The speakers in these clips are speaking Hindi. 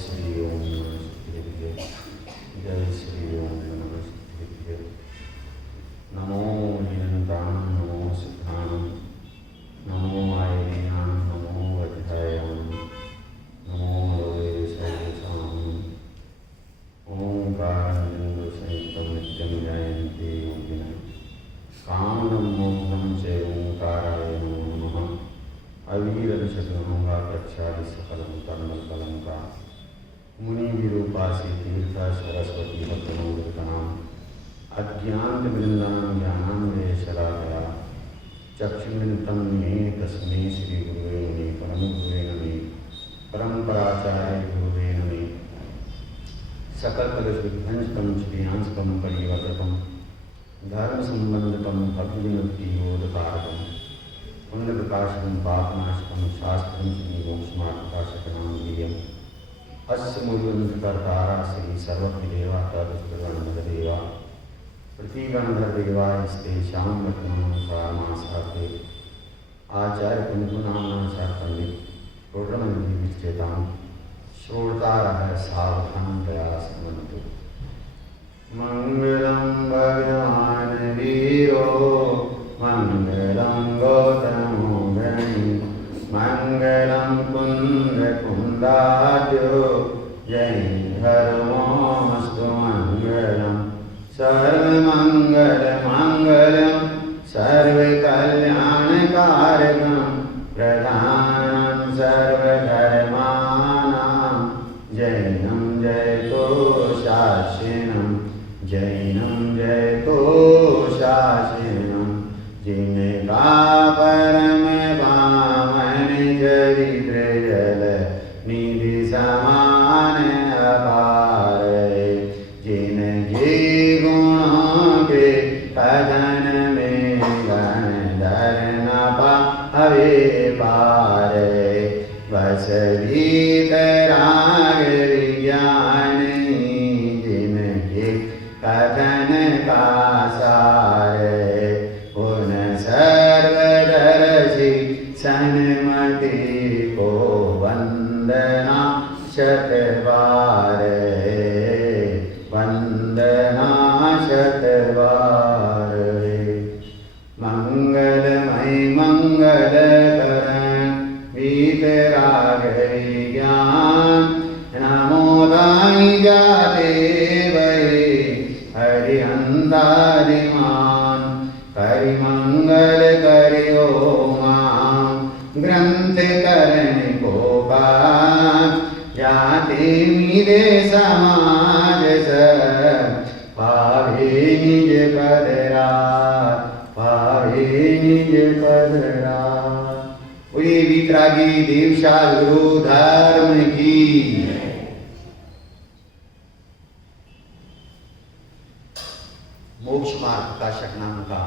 श्री ओम नमः जय श्री ओम नमः नमो हिरण्यं नमो सिद्धानं नमो आयेनां नमो वज्रायं नमो लोकेशां ओंकारं संयुक्तं नित्यं जयन्ति योगिनं कामनं मोक्षं च ओंकाराय नमो नमः अवीरशतमंगा प्रक्षादि सकलं कर्मफलं का मुनि विरूपासी तीर्थ सरस्वती भक्तनोदृतनाम अज्ञान वृंदावन ज्ञानान्वय शलाकया चक्षुमिलितं येन तस्मै श्री गुरुवे नमः परम गुरुवे नमः परम्पराचार्य गुरुवे नमः सकल कलशविध्वंसकं श्रीयांसकं परिवर्तकं धर्म संबंधकं भक्तिविमुक्तियोधकारकं पुण्यप्रकाशकं पापनाशकं शास्त्रं श्रीमोक्षमार्गप्रकाशकनामधेयम् अस्य मूलमन्त्रकर्तारा श्री सर्वज्ञदेवा तदुष्टगणधरदेवा प्रतिगणधरदेवास्तेषां वर्तमानसामासाते आचार्य पुण्यनामाचार्य पंडित प्रोग्रामनिधि विचेतां श्रोतारः सावधानतया शृण्वन्तु। मंगलं भगवान् वीरो मंगलं गौतमो गणि मंगलं कुन्दकुन्दाद्यो जय धर्मोऽस्तु मंगलं सर्वमङ्गलमङ्गलं सर्वकल्याणकारकं प्रधानं सर्वधर्माणां जैनं जयतो शासिनं जैनं जयतो शासिनं जिनका परम पावन चरित्र जल निधि समान अपार जिनके गुणों के कथन में गणधर न पावे पार बस भीतराग विज्ञान जिनके कथन का सार उन सर्वदर्शी सन्मति को वंदना शतबार वंदना शतबार मंगलमय मंगलकरण वीतराग ज्ञान नमो दाई जाते वै हरिहंतादिमान करि मंगल करियो मां ग्रंथ करण को जाते मिले समाज पावे निज पदरा पावे निज पदरा। वे वितरागी देवशाल गुरु धर्म की मोक्ष मार्ग प्रकाशक नाम का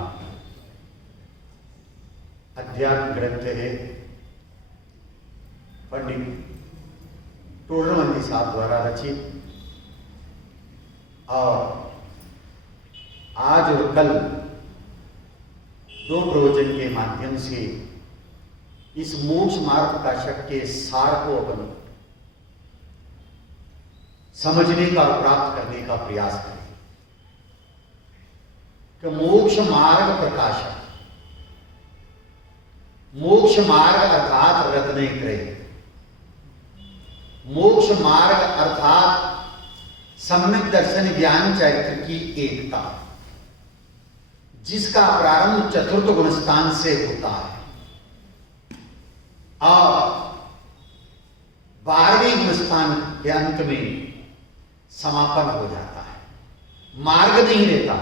अध्यात्म ग्रंथ है पंडित टोडरमल साहब द्वारा रचित और आज और कल दो प्रवचन के माध्यम से इस मोक्ष मार्ग प्रकाशक के सार को अपन समझने का और प्राप्त करने का प्रयास करें कि मोक्ष मार्ग प्रकाशक मोक्ष मार्ग अर्थात रत्नत्रय मोक्ष मार्ग अर्थात सम्यक दर्शन ज्ञान चरित्र की एकता जिसका प्रारंभ चतुर्थ गुण स्थान से होता है और 12वें गुण स्थान के अंत में समापन हो जाता है। मार्ग नहीं रहता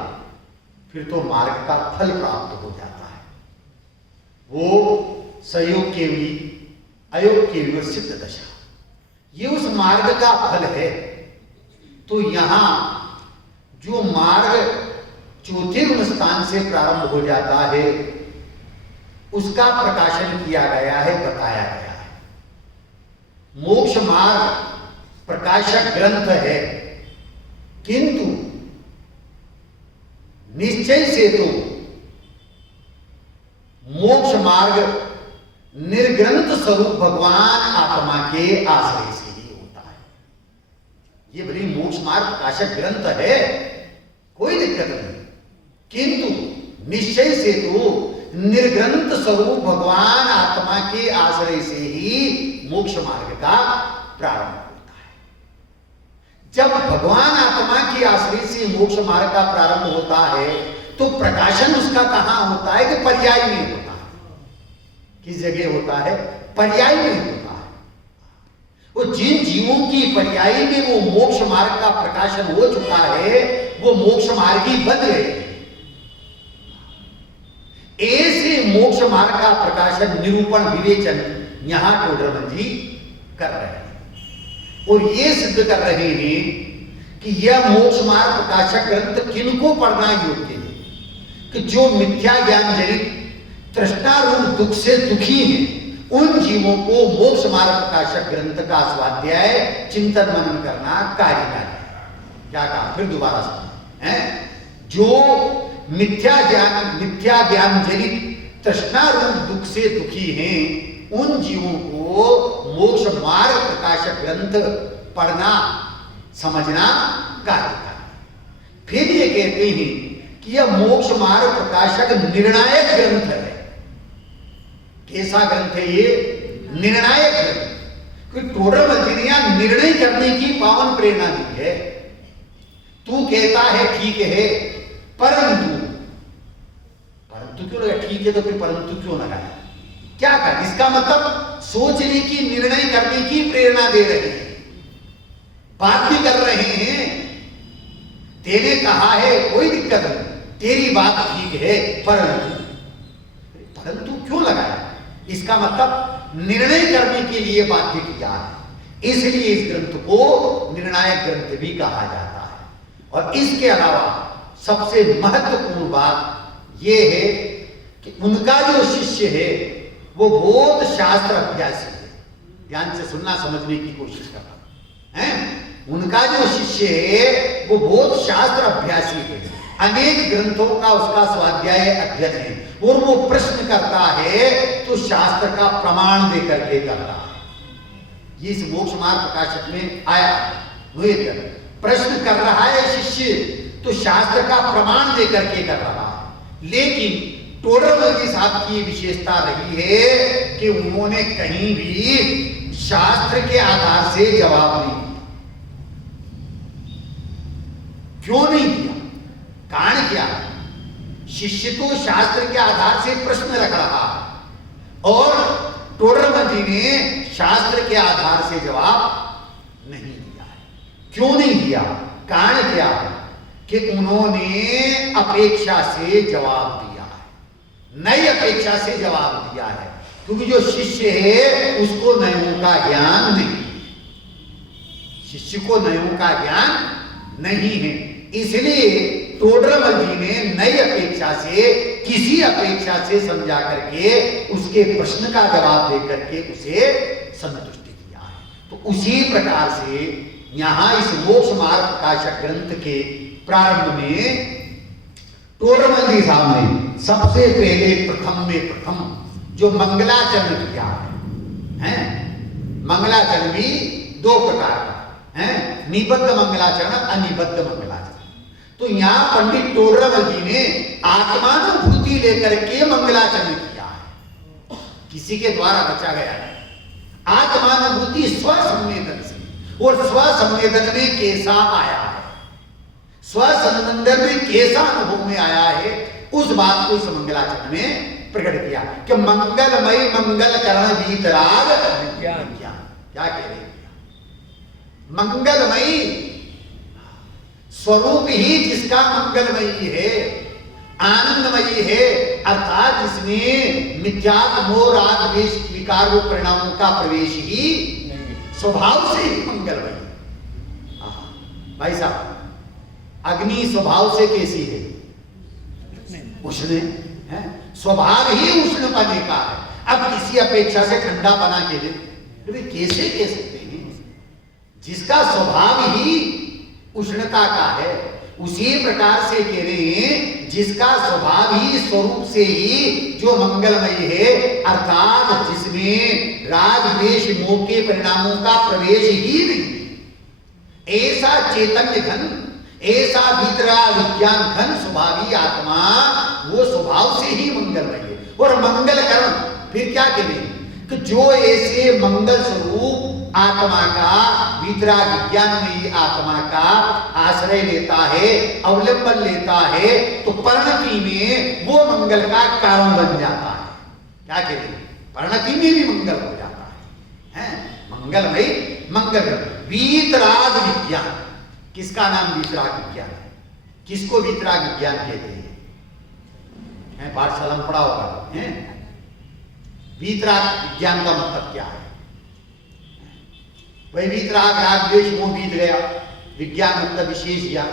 फिर तो मार्ग का फल प्राप्त हो जाता है। वो सहयोग के भी अयोग के भी सिद्ध दशा ये उस मार्ग का फल है। तो यहां जो मार्ग चौथे गुण स्थान से प्रारंभ हो जाता है उसका प्रकाशन किया गया है बताया गया है। मोक्ष मार्ग प्रकाशक ग्रंथ है किंतु निश्चय से तो मोक्ष मार्ग निर्ग्रंथ स्वरूप भगवान आत्मा के आश्रय से ही होता है। ये बड़ी मोक्ष मार्ग प्रकाशक ग्रंथ है, कोई दिक्कत नहीं, किंतु निश्चय से तो निर्ग्रंथ स्वरूप भगवान आत्मा के आश्रय से ही मोक्ष मार्ग का प्रारंभ होता है। जब भगवान आत्मा के आश्रय से मोक्ष मार्ग का प्रारंभ होता है तो प्रकाशन उसका कहां होता है कि पर्याय में होता है। किस जगह होता है? पर्याय में होता है। वो जिन जीवों की पर्याय में वो मोक्ष मार्ग का प्रकाशन हो चुका है वो मोक्ष मार्गी बन गए। ऐसे मोक्ष मार्ग का प्रकाशन, निरूपण, विवेचन यहां टोडरमल जी कर रहे हैं और ये सिद्ध कर रहे हैं कि यह मोक्ष मार्ग प्रकाशक ग्रंथ किनको पढ़ना योग्य है कि जो मिथ्या ज्ञान जनित तृष्णा रूप दुख से दुखी हैं, उन जीवों को मोक्ष मार्ग प्रकाशक ग्रंथ का स्वाध्याय, चिंतन, मनन करना कार्य है। क्या कहा? फिर दोबारा सुनिए हैं? जो मिथ्या ज्ञान जनित तृष्णा रूप दुख से दुखी हैं, उन जीवों को मोक्ष मार्ग प्रकाशक ग्रंथ पढ़ना, समझना कार्य है। फिर ये कहते हैं कि यह मोक्ष मार्ग प्रकाशक निर्णायक ग्रंथ है। कैसा ग्रंथ है ये? निर्णायक ग्रंथ। कोई टोडरमल जी ने यहां निर्णय करने की पावन प्रेरणा दी है। तू कहता है ठीक है, परंतु क्यों लगा? ठीक है तो फिर परंतु क्यों लगाया? क्या कर? इसका मतलब सोचने की, निर्णय करने की प्रेरणा दे रहे हैं, बात भी कर रहे हैं। तेरे कहा है कोई दिक्कत नहीं, तेरी बात ठीक है, परंतु क्यों लगाया? इसका मतलब निर्णय करने के लिए बाध्य किया है। इसलिए इस ग्रंथ को निर्णायक ग्रंथ भी कहा जाता है। और इसके अलावा सबसे महत्वपूर्ण बात यह है कि उनका जो शिष्य है वो बहुत शास्त्र अभ्यासी है। ध्यान से सुनना, समझने की कोशिश करना है। उनका जो शिष्य है वो बहुत शास्त्र अभ्यासी है, अनेक ग्रंथों का उसका स्वाध्याय अध्ययन है और वो प्रश्न करता है तो शास्त्र का प्रमाण देकर के करता है। इस मोक्ष मार्ग प्रकाशक में आया, प्रश्न कर रहा है शिष्य तो शास्त्र का प्रमाण देकर के कर रहा है। लेकिन टोडरमल जी साहब की विशेषता रही है कि उन्होंने कहीं भी शास्त्र के आधार से जवाब नहीं दिया। क्यों नहीं दिया? कारण क्या है? शिष्य तो शास्त्र के आधार से प्रश्न रख रहा है और टोडरमल जी ने शास्त्र के आधार से जवाब नहीं दिया है। क्यों नहीं दिया? कारण क्या है कि उन्होंने अपेक्षा से जवाब दिया है, नई अपेक्षा से जवाब दिया है। क्योंकि जो शिष्य है उसको नयों का ज्ञान नहीं, शिष्य को नयों का ज्ञान नहीं है। इसलिए टोडरमल जी ने नई अपेक्षा से, किसी अपेक्षा से समझा करके उसके प्रश्न का जवाब देकर के उसे संतुष्टि किया है। तो उसी प्रकार से यहां इस मोक्ष मार्ग प्रकाशक ग्रंथ के प्रारंभ में टोडरमल जी साहब ने सबसे पहले प्रथम जो मंगलाचरण किया है। मंगलाचरण भी दो प्रकार का है, निबद्ध मंगलाचरण, अनिबद्ध मंगलाचरण। तो यहां पंडित टोडरमल जी ने आत्मानुभूति लेकर के मंगलाचरण किया है, किसी के द्वारा रचा गया है। आत्मानुभूति स्वसंवेदन से, और स्वसंवेदन में कैसा आया है, स्वसंवेदन में कैसा अनुभव में आया है, उस बात को इस मंगलाचरण में प्रकट किया कि मंगलमय मंगल करण वीतराग विज्ञान। क्या कह रहे हैं? मंगलमयी स्वरूप ही जिसका मंगलमयी है, आनंदमयी है, अर्थात जिसमें मिथ्यात्व, मोह, राग, द्वेष, विकार रूप परिणामों का प्रवेश ही स्वभाव से ही मंगलमयी। भाई साहब, अग्नि स्वभाव से कैसी है? उष्ण है, स्वभाव ही उष्ण पने का है। अब किसी अपेक्षा से ठंडा बना के लिए कैसे कह सकते हैं? जिसका स्वभाव ही उष्णता का है, उसी प्रकार से कह रहे हैं जिसका स्वभाव ही स्वरूप से ही जो मंगलमय है, अर्थात जिसमें राग, द्वेष, मोह के परिणामों का प्रवेश ही नहीं, ऐसा चैतन्य घन, ऐसा भीतरा विज्ञान घन स्वभावी आत्मा वो स्वभाव से ही मंगलमय है। और मंगल कर्म फिर क्या करें कि जो ऐसे मंगल स्वरूप आत्मा का, भीतरा विज्ञानमयी आत्मा का आश्रय लेता है, अवलंबन लेता है, तो परिणति में वो मंगल का कारण बन जाता है। क्या करें, परिणति में भी मंगल हो जाता है, मंगलमय मंगल। वीतराग विज्ञान, किसका नाम वीतराग विज्ञान है? किसको वीतराग विज्ञान कहते हैं? पाठशाला में पढ़ा होगा है? वीतराग विज्ञान का मतलब क्या है? वही वीतराग राग द्वेष मोह बीत गया, विज्ञान मतलब विशेष ज्ञान।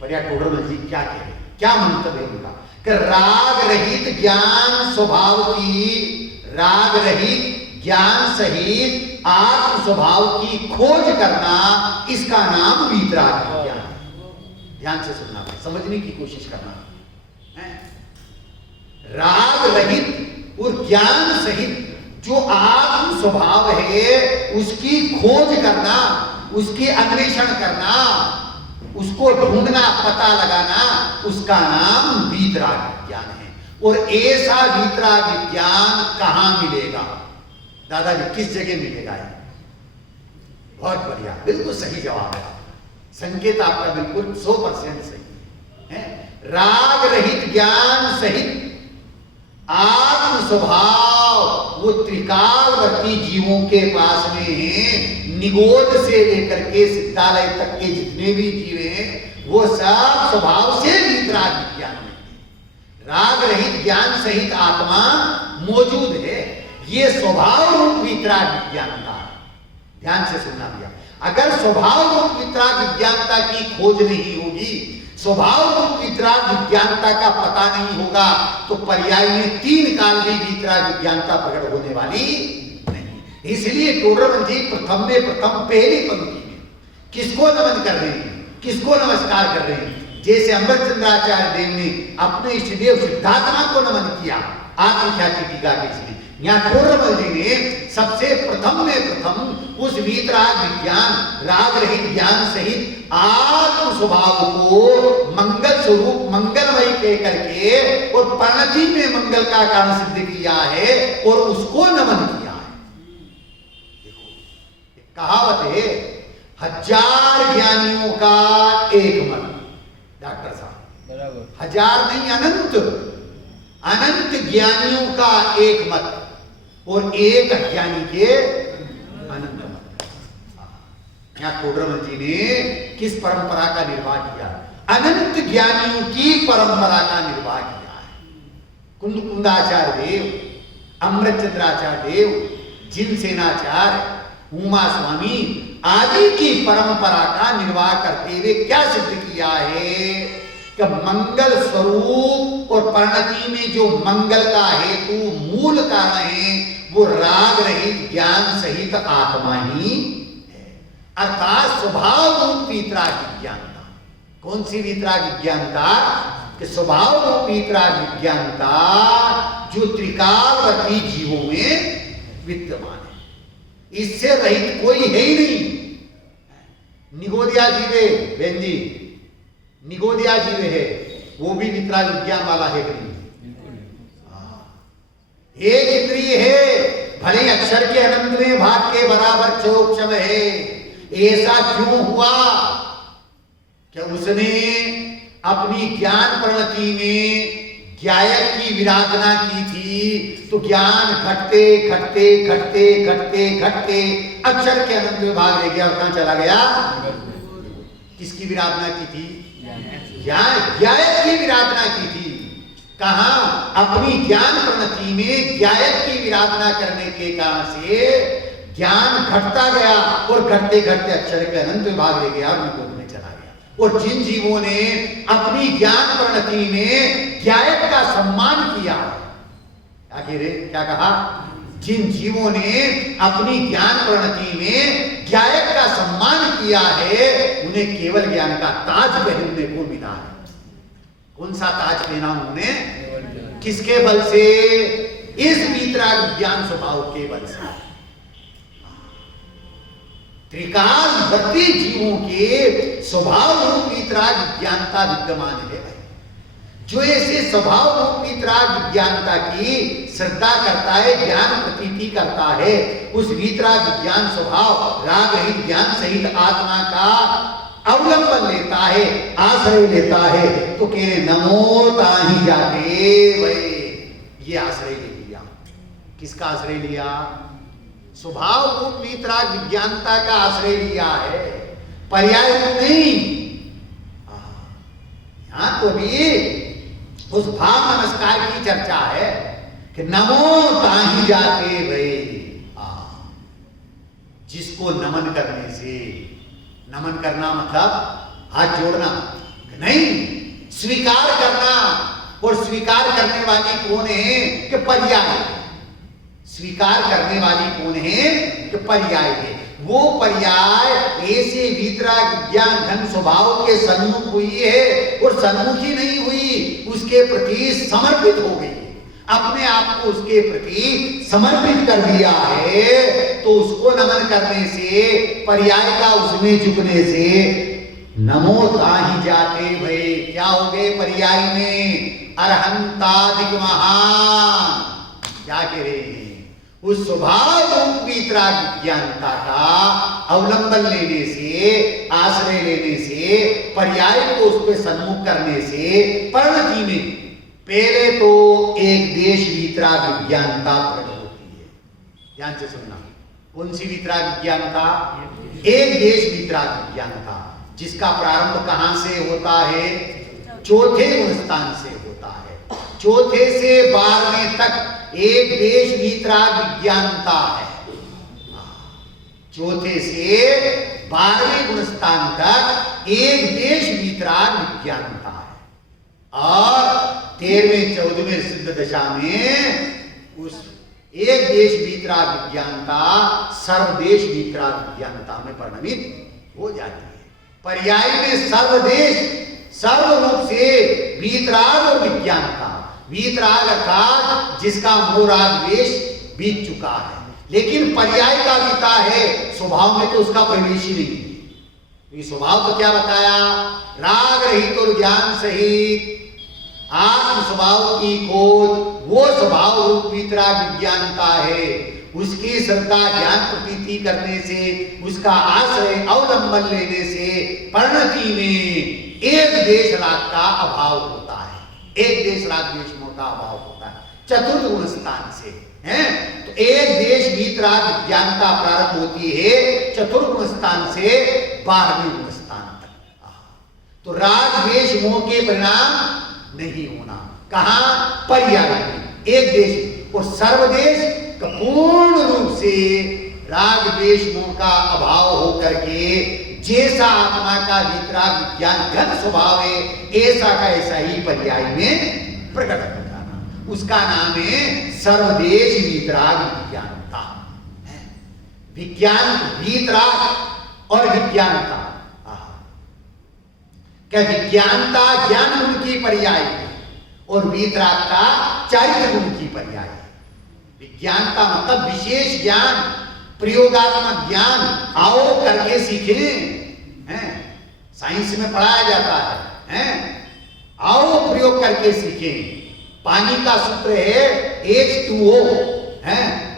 पर या टोडरमल जी क्या कह रहे, क्या मंतव्य है उनका कि राग रहित ज्ञान स्वभाव की, राग रहित ज्ञान सहित आत्म स्वभाव की खोज करना, इसका नाम वीतराग विज्ञान है। ध्यान से सुनना, समझने की कोशिश करना है। राग रहित और ज्ञान सहित जो आत्म स्वभाव है उसकी खोज करना, उसकी अन्वेषण करना, उसको ढूंढना, पता लगाना, उसका नाम वीतराग विज्ञान है। और ऐसा वीतराग विज्ञान कहां मिलेगा दादाजी, किस जगह मिलेगा? ये बहुत बढ़िया, बिल्कुल सही जवाब है। संकेत आपका बिल्कुल 100% सही है। राग रहित ज्ञान सहित आत्म स्वभाव वो त्रिकालवर्ती जीवों के पास में है। निगोद से लेकर के सिद्धालय तक के जितने भी जीव हैं वो सब स्वभाव से वीतराग विज्ञान में है। राग रहित ज्ञान सहित आत्मा मौजूद है। ये स्वभाव रूप वीतराग विज्ञानता। ध्यान से सुनना भैया, अगर स्वभाव रूप वीतराग विज्ञानता की खोज नहीं होगी, स्वभाव रूप वीतराग विज्ञानता का पता नहीं होगा, तो पर्याय में 3 काल भी वीतराग विज्ञानता प्रकट होने वाली नहीं। इसलिए टोडरमल जी प्रथम में प्रथम पहली पंक्ति में किसको नमन कर रहे हैं, किसको नमस्कार कर रहे हैं? जैसे अमृतचंद्राचार्य देव ने अपने इष्टदेव सिद्धात्मा को नमन किया आत्मख्याति टीका के इसमें, यहाँ टोडरमल जी ने सबसे प्रथम में प्रथम उस वीतराग विज्ञान, राग रहित ज्ञान सहित आत्म स्वभाव को मंगल स्वरूप, मंगलमय कह करके और परिणति में मंगल का कारण सिद्ध किया है और उसको नमन किया है। देखो एक कहावत है, 1000 ज्ञानियों का एक मत। डॉक्टर साहब बराबर, 1000 नहीं, अनंत ज्ञानियों का एक मत और एक अज्ञानी के अनंत मत। यहाँ टोडरमल जी ने किस परंपरा का निर्वाह किया? अनंत ज्ञानियों की परंपरा का निर्वाह किया है। कुंदाचार्य देव, अमृतचंद्राचार्य देव, जिनसेनाचार्य, उमा स्वामी आदि की परंपरा का निर्वाह करते हुए क्या सिद्ध किया है कि मंगल स्वरूप और परिणति में जो मंगल का हेतु मूल कारण है वो राग रहित ज्ञान सहित आत्मा ही है, अर्थात स्वभाव रूप वीतराग विज्ञानता। कौन सी वीतराग विज्ञानता? कि स्वभाव रूप वीतराग विज्ञानता जो त्रिकालवर्ती जीवों में विद्यमान है, इससे रहित कोई है ही नहीं। निगोदिया जीवे, बहन जी, निगोदिया जीवे है, वो भी वीतराग विज्ञान वाला है नहीं? एक इंद्रिय है, भले अक्षर के अनंत में भाग के बराबर चौक्षम है। ऐसा क्यों हुआ? क्या उसने अपनी ज्ञान परिणति में ज्ञायक की विराधना की थी, तो ज्ञान घटते घटते घटते घटते घटते अक्षर के अनंत में भाग ले गया और कहां चला गया? किसकी विराधना की थी? ज्ञायक की विराधना की थी। कहा? अपनी ज्ञान परिणति में ज्ञायक की विराधना करने के कारण से ज्ञान घटता गया और घटते घटते अक्षर के अनंत में भाग ले गया और निगोद में चला गया। और जिन जीवों ने अपनी ज्ञान परिणति में ज्ञायक का सम्मान किया, आखिर क्या कहा? जिन जीवों ने अपनी ज्ञान परिणति में ज्ञायक का सम्मान किया है उन्हें केवल ज्ञान का ताज पहनने को मिला है। कौन सा ताज पहना उन्होंने? किसके बल से? इस वीतराग ज्ञान स्वभाव के बल से। त्रिकालवर्ती जीवों के स्वभाव रूप वीतराग विज्ञानता विद्यमान है। जो ऐसे स्वभाव रूप वीतराग विज्ञानता की श्रद्धा करता है, ज्ञान प्रतीति करता है, उस वीतराग विज्ञान स्वभाव राग रहित ज्ञान सहित आत्मा का अवलंबन लेता है, आश्रय लेता है, तो कहे नमो ताहि जाते वै। ये आश्रय ले लिया। किसका आश्रय लिया? स्वभाव रूप वीतराग विज्ञानता का आश्रय लिया है, पर्याय रूप नहीं। यहां तो भी उस भाव नमस्कार की चर्चा है कि नमो ताहि जाते वै। जिसको नमन करने से, नमन करना मतलब हाथ जोड़ना नहीं, स्वीकार करना। और स्वीकार करने वाली कौन है? कि पर्याय। स्वीकार करने वाली कौन है? कि पर्याय है। वो पर्याय ऐसे वीतराग विज्ञान घन स्वभाव के सन्मुख हुई है, और सन्मुख ही नहीं हुई, उसके प्रति समर्पित हो गई, अपने आप को उसके प्रति समर्पित कर दिया है। तो उसको नमन करने से, पर्याय का उसमें झुकने से नमो ताहि जाते भय। क्या हो गए पर्याय में? अरहंतादिक महान। क्या कह रहे हैं? उस स्वभाव रूप वीतराग विज्ञानता का अवलंबन लेने से, आश्रय लेने से, पर्याय को उस पर सन्मुख करने से परिणति में पहले तो एक देश वीतराग विज्ञानता प्रकट होती है। ध्यान से सुनना। कौन सी वीतराग विज्ञानता? एक देश वीतराग विज्ञानता, जिसका प्रारंभ कहां से होता है? चौथे गुणस्थान से होता है। चौथे से 12वें तक एक देश वीतराग विज्ञानता है। चौथे से 12वें गुणस्थान तक एक देश वीतराग विज्ञानता है। और 13वें 14वें सिद्ध दशा में उस एक देश वीतराग विज्ञानता सर्वदेश वीतराग विज्ञानता में परिणमित हो जाती है। पर्याय में सर्वदेश, सर्व रूप से वीतराग और विज्ञानता। वीतराग अर्थात जिसका मोह राग द्वेष बीत चुका है, लेकिन पर्याय का बीता है, स्वभाव में तो उसका प्रवेश ही नहीं। ये स्वभाव तो क्या बताया? राग रहित और ज्ञान सहित आत्म स्वभाव की खोज, वो स्वभाव रूप वीतराग विज्ञानता है। उसकी श्रद्धा ज्ञान प्रतीति करने से, उसका आश्रय अवलंबन लेने से परिणति में एक देश राग का अभाव होता है, एक देश राग द्वेष का अभाव होता है। चतुर्थ गुण स्थान से है तो एक देश वीतराग विज्ञानता प्रारंभ होती है चतुर्थ गुण स्थान से 12वें गुण स्थान तक। तो राग द्वेष मोह के परिणाम नहीं होना। कहां? पर्याय में एक देश और सर्वदेश का पूर्ण रूप से राग द्वेष मोह का अभाव होकर के जैसा आत्मा का वीतराग विज्ञान घन स्वभाव है, ऐसा का ऐसा ही पर्याय में प्रकट हो जाना। उसका नाम है सर्वदेश वीतराग विज्ञानता। विज्ञान, वीतराग और विज्ञानता। क्या विज्ञानता ज्ञान गुण की पर्याय है और वीतराग का चारित्र गुण की पर्याय है। विज्ञानता मतलब विशेष ज्ञान, प्रयोगात्मक ज्ञान। आओ करके सीखें, साइंस में पढ़ाया जाता है। आओ प्रयोग करके सीखें। पानी का सूत्र है H2O,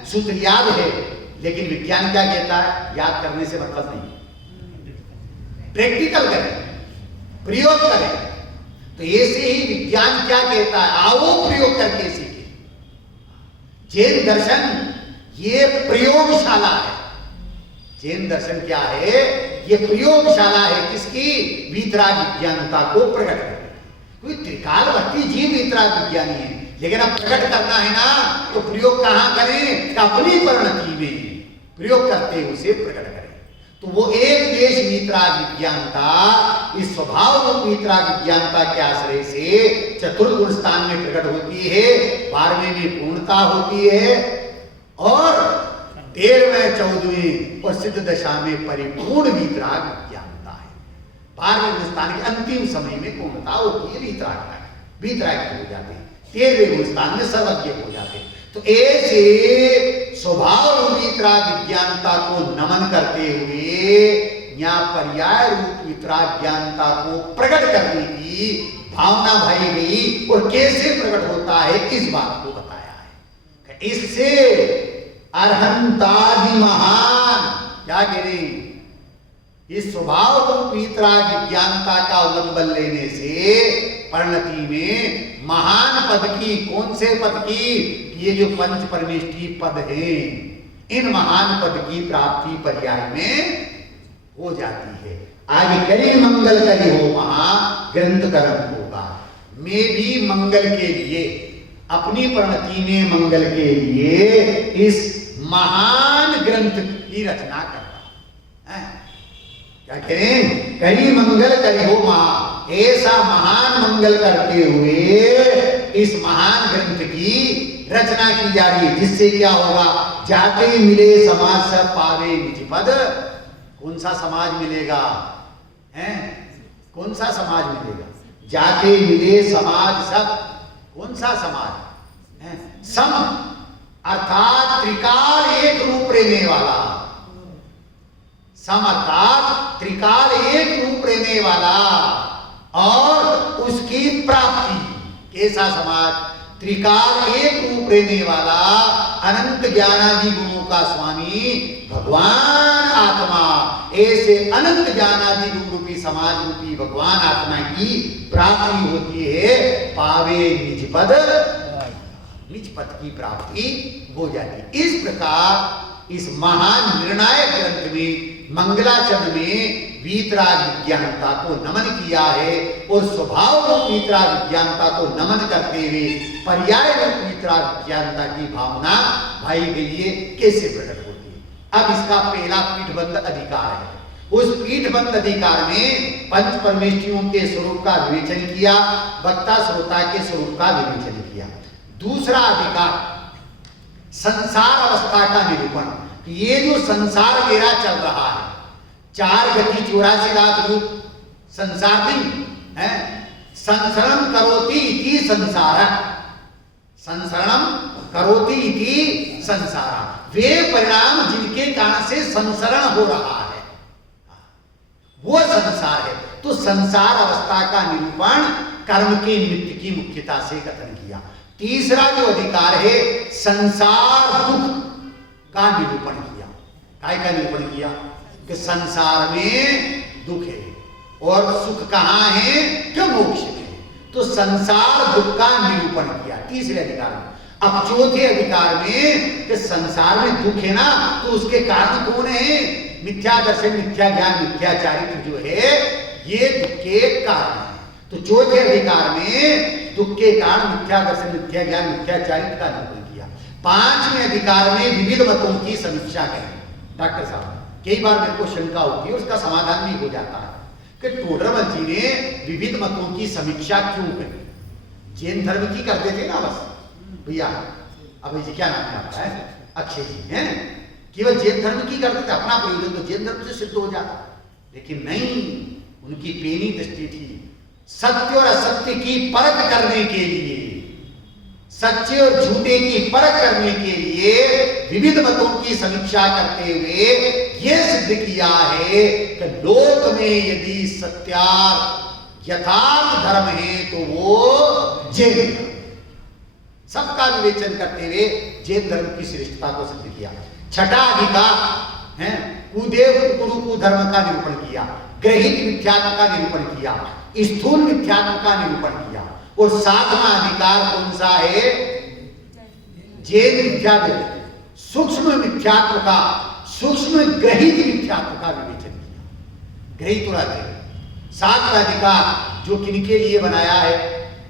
सूत्र याद है, लेकिन विज्ञान क्या कहता है? याद करने से मतलब नहीं, प्रैक्टिकल करें, प्रयोग करें। तो ऐसे ही विज्ञान क्या कहता है? आओ प्रयोग करके सीखें। जैन दर्शन ये प्रयोगशाला है। जैन दर्शन क्या है? ये प्रयोगशाला है। किसकी? वीतराग विज्ञानता को प्रकट करने। कोई त्रिकालवर्ती जीव वीतराग विज्ञानी है, लेकिन अब प्रकट करना है ना, तो प्रयोग कहां करें? अपनी परिणति में प्रयोग करते उसे प्रकट करें। तो वो एक देश वीतराग विज्ञानता इस स्वभाव रूप वीतराग विज्ञानता के आश्रय से चतुर्थ गुण स्थान में प्रकट होती है, 12वें में पूर्णता होती है और 13वें 14वें और सिद्ध दशा में परिपूर्ण वीतराग विज्ञानता है। 12वें गुण स्थान के अंतिम समय में पूर्णता होती है, वीतराग हो जाते हैं। 13वें गुण स्थान में सर्वज्ञ हो जाते हैं। तो ऐसे स्वभाव रूपी विज्ञानता को नमन करते हुए यहाँ पर्याय रूप ज्ञानता को प्रकट करने की भावना भाई गई। और कैसे प्रकट होता है इस बात को बताया है। इससे अर्हंतादि महान, क्या कह रहे, इस स्वभाव रूपी विज्ञानता का अवलंबन लेने से परिणति में महान पद की, कौन से पद की, ये जो पंच परमेष्ठी पद हैं, इन महान पद की प्राप्ति पर्याय में हो जाती है। आगे करे मंगल करी हो महा ग्रंथ कर्म होगा। मैं भी मंगल के लिए, अपनी परिणति में मंगल के लिए इस महान ग्रंथ की रचना करता है। क्या करें, करी मंगल करी हो महा, ऐसा महान मंगल करते हुए इस महान ग्रंथ की रचना की जा रही है। जिससे क्या होगा, जाते मिले समाज सब पावे निज पद। कौन सा समाज मिलेगा, हैं? कौन सा समाज मिलेगा? जाते मिले समाज सब, कौन सा समाज है? सम अर्थात त्रिकाल एक रूप रहने वाला, सम अर्थात त्रिकाल एक रूप रहने वाला और उसकी प्राप्ति। कैसा समाज? त्रिकाल एक रूप रहने वाला, अनंत ज्ञानादि गुणों का स्वामी भगवान आत्मा। ऐसे अनंत ज्ञानादि गुण रूपी समाज रूपी भगवान आत्मा की प्राप्ति होती है। पावे निज पद, निज पद की प्राप्ति हो जाती है। इस प्रकार इस महान निर्णायक ग्रंथ में मंगलाचरण में वीतराग विज्ञानता को नमन किया है और स्वभाव रूप वीतराग विज्ञानता को नमन करते हुए पर्याय रूप वीतराग विज्ञानता की भावना भाई गई है। कैसे प्रकट होती है? अब इसका पहला पीठबंध अधिकार है। उस पीठबंध अधिकार में पंच परमेष्ठियों के स्वरूप का विवेचन किया, वक्ता श्रोता के स्वरूप का विवेचन किया। दूसरा अधिकार संसार अवस्था का निरूपण। ये जो संसार मेरा चल रहा है, 4 गति 84 लाख रूप संसार दिन है। संसरणम करोति इति संसार, संसरणम करोति इति संसार, वे परिणाम जिनके कारण से संसरण हो रहा है वो संसार है। तो संसार अवस्था का निरूपण कर्म के निमित्त की मुख्यता से कथन किया। तीसरा जो अधिकार है संसार दुख का निरूपण किया। काय का निरूपण किया कि संसार में दुख है और सुख कहां है, कि मोक्ष में। तो संसार दुख का निरूपण किया तीसरे अधिकार में। अब चौथे अधिकार में कि संसार में दुख है ना, तो उसके कारण कौन है? मिथ्या दर्शन, मिथ्या ज्ञान, मिथ्या चारित्र जो है ये दुख के कारण है। तो चौथे अधिकार में दुख के कारण मिथ्या दर्शन, मिथ्या ज्ञान, मिथ्या चारित्र का निरूपण किया। पांचवें अधिकार में विविध मतों की समीक्षा करें। डॉक्टर साहब, कई बार मेरे को शंका होती है, उसका समाधान भी हो जाता है कि टोडरमल जी ने विविध मतों की समीक्षा क्यों करी? जैन धर्म की कर देते ना बस भैया। अब जी क्या नाम है आपका? अक्षय जी हैं। केवल जैन धर्म की कर देते, अपना प्रयोजन तो जैन धर्म से सिद्ध हो जाता। लेकिन नहीं, उनकी पेनी दृष्टि थी सत्य और असत्य की परख करने के लिए, सच्चे और झूठे की परख करने के लिए विविध मतों की समीक्षा करते हुए यह सिद्ध किया है कि लोक में यदि सत्यार्थ यथार्थ धर्म है तो वो जैन धर्म। सबका विवेचन करते हुए जैन धर्म की श्रेष्ठता को सिद्ध किया। छठा अधिकार है कुदेव कुरु को धर्म का निरूपण किया, ग्रहित मिथ्यात्व का निरूपण किया, स्थूल मिथ्यात्व का निरूपण किया। और सातवां अधिकार कौन सा है? जैन मिथ्यात्व, सूक्ष्म मिथ्यात्व का, सूक्ष्म ग्रहित मिथ्यात्व का विवेचन किया। ग्रहित और अग्रहित। सातवां अधिकार जो किनके लिए बनाया है?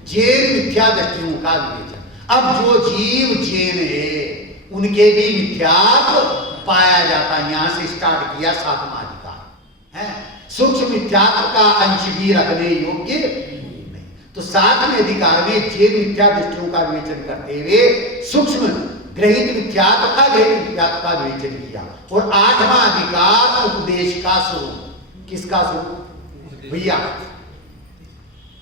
जैन मिथ्या दृष्टियों का विवेचन। अब जो जीव जैन है उनके भी मिथ्यात्व पाया जाता है। यहां से स्टार्ट किया सातवां अधिकार है। सूक्ष्म मिथ्यात्व का अंश भी रखने योग्य नहीं। तो सातवें अधिकार में जैन मिथ्या दृष्टियों का विवेचन करते हुए सूक्ष्म ग्रहित मिथ्यात्व का, ग्रहित मिथ्यात्व का विवेचन किया। और आठवां अधिकार उपदेश का स्वरूप। किसका स्वरूप भैया?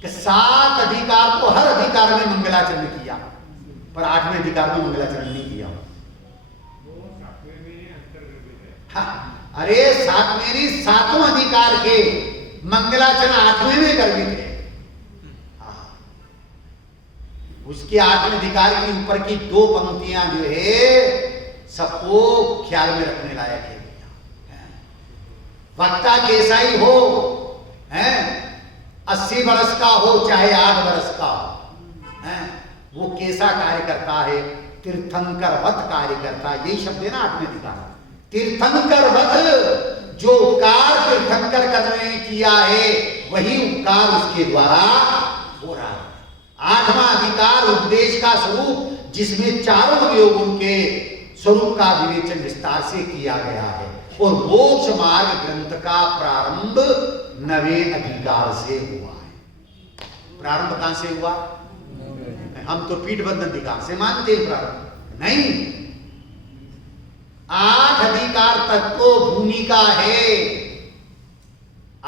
कि 7 अधिकार को हर अधिकार में मंगलाचरण किया, पर 8वें अधिकार में मंगलाचरण नहीं किया। हाँ, अरे मेरी सातों अधिकार के मंगलाचरण 8वें में कर दी थे। उसके 8वें अधिकार के ऊपर की 2 पंक्तियां जो है सबको ख्याल में रखने लायक है। वक्ता कैसा ही हो, 80 वर्ष का हो चाहे 8 वर्ष का हो, वो कैसा कार्य करता है? तीर्थंकरवत कार्य करता है। यही शब्द है ना 8वें अधिकार, तीर्थंकरवत। जो उपकार तीर्थंकर करने किया है वही उपकार उसके द्वारा हो रहा है। 8वां अधिकार उपदेश का स्वरूप, जिसमें चारों योगों के स्वरूप का विवेचन विस्तार से किया गया है। और मोक्ष मार्ग ग्रंथ का प्रारंभ 9वें अधिकार से हुआ है। प्रारंभ कहां से हुआ? हम तो पीठबद्ध अधिकार से मानते हैं प्रारंभ, नहीं। 8 अधिकार तक को भूमिका है,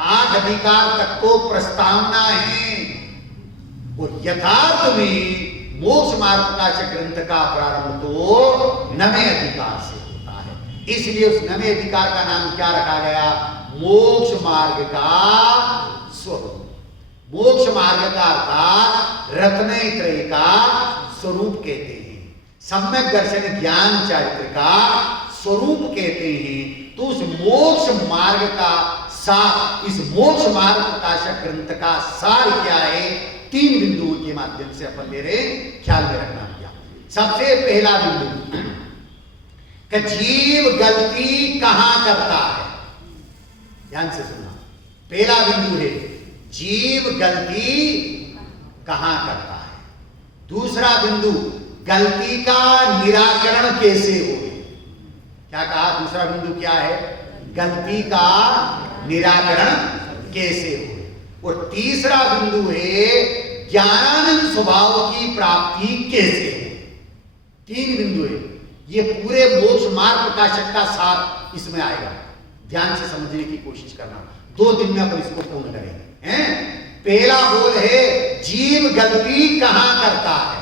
8 अधिकार तक को प्रस्तावना है। और यथार्थ में मोक्ष मार्ग प्रकाशक ग्रंथ का प्रारंभ तो 9वें अधिकार से होता है। इसलिए उस 9वें अधिकार का नाम क्या रखा गया? मोक्ष मार्ग का स्वरूप। मोक्ष मार्ग का अर्थात रत्नत्रय का स्वरूप कहते हैं, सम्यक दर्शन ज्ञान चरित्र का स्वरूप कहते हैं। तो उस मोक्ष मार्ग का सार, इस मोक्ष मार्ग प्रकाशक ग्रंथ का सार क्या है? 3 बिंदुओं के माध्यम से अपन ले रहे, ख्याल में रखना क्या। सबसे पहला बिंदु कि जीव गलती कहां करता है। ध्यान से सुनना, पहला बिंदु है जीव गलती कहां करता है। दूसरा बिंदु, गलती का निराकरण कैसे हो। क्या कहा? दूसरा बिंदु क्या है? गलती का निराकरण कैसे हो। और तीसरा बिंदु है ज्ञानानंद स्वभाव की प्राप्ति कैसे हो। 3 बिंदु है। ये पूरे मोक्ष मार्ग प्रकाशक का सार इसमें आएगा। ध्यान से समझने की कोशिश करना, 2 दिन में अपन इसको पूर्ण करेंगे। पहला बोल है जीव गलती कहां करता है।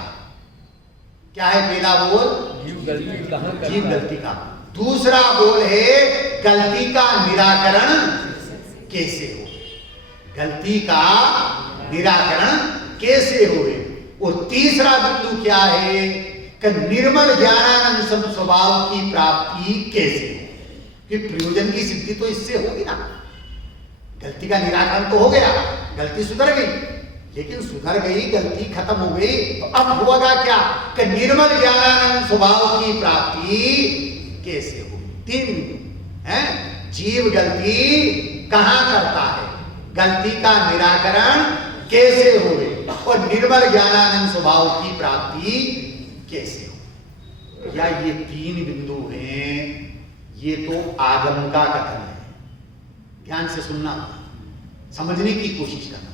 क्या है पहला बोल? जीव गलती का। दूसरा बोल है गलती का निराकरण कैसे हो। गलती का निराकरण कैसे होए। और तीसरा बिंदु क्या है कि निर्मल ज्ञानानंद स्वभाव की प्राप्ति कैसे हो। कि प्रयोजन की सिद्धि तो इससे होगी ना। गलती का निराकरण तो हो गया, गलती सुधर गई, लेकिन सुधर गई, गलती खत्म हो गई, तो अब होगा क्या कि निर्मल ज्ञानानंद स्वभाव की प्राप्ति कैसे हो। 3 बिंदु हैं। जीव गलती कहां करता है, गलती का निराकरण कैसे होवे, और निर्मल ज्ञानानंद स्वभाव की प्राप्ति कैसे हो। या ये 3 बिंदु हैं। ये तो आगम का कथन है। ध्यान से सुनना, समझने की कोशिश करना।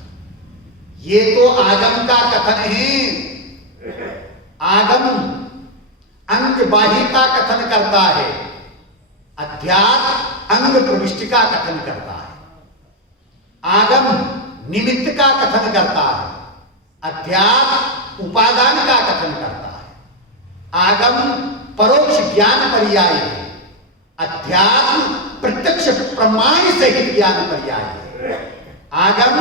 ये तो आगम का कथन है। आगम अंग बाही का कथन करता है, अध्यात्म अंग प्रविष्टि का कथन करता है। आगम निमित्त का कथन करता है, अध्यात्म उपादान का कथन करता है। आगम परोक्ष ज्ञान पर्याय है, अध्यात्म प्रत्यक्ष प्रमाण सहित ज्ञान पर्याय है। आगम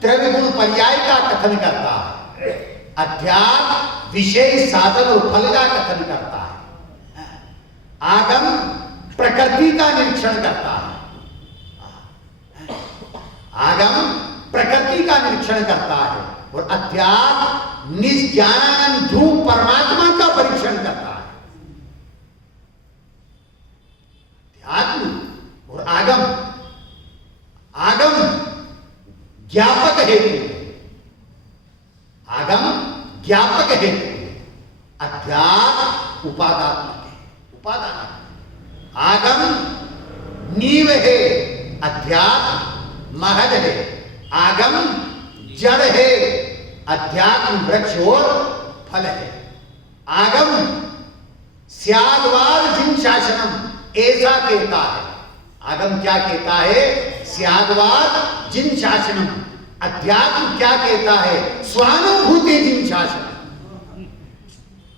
द्रव्य गुण पर्याय का कथन करता है, अध्यात्म विषय साधन और फल का कथन करता है। आगम प्रकृति का निरीक्षण करता है, आगम प्रकृति का निरीक्षण करता है, और अध्यात्म निज ज्ञानानंद ध्रुव परमात्मा का परीक्षण करता है। अध्यात्म और आगम, आगम ज्ञापक हेतु, आगम ज्ञापक हेतु, अध्यात्म उपादात्मक है, उपादान। आगम नींव है, अध्यात्म महल है। आगम जड़ है, अध्यात्म वृक्ष और फल है। आगम स्यादवाद जिन शासनम ऐसा कहता है। आगम क्या कहता है? स्यादवाद जिन शासनम। अध्यात्म क्या कहता है? स्वानुभूति जिन शासनम।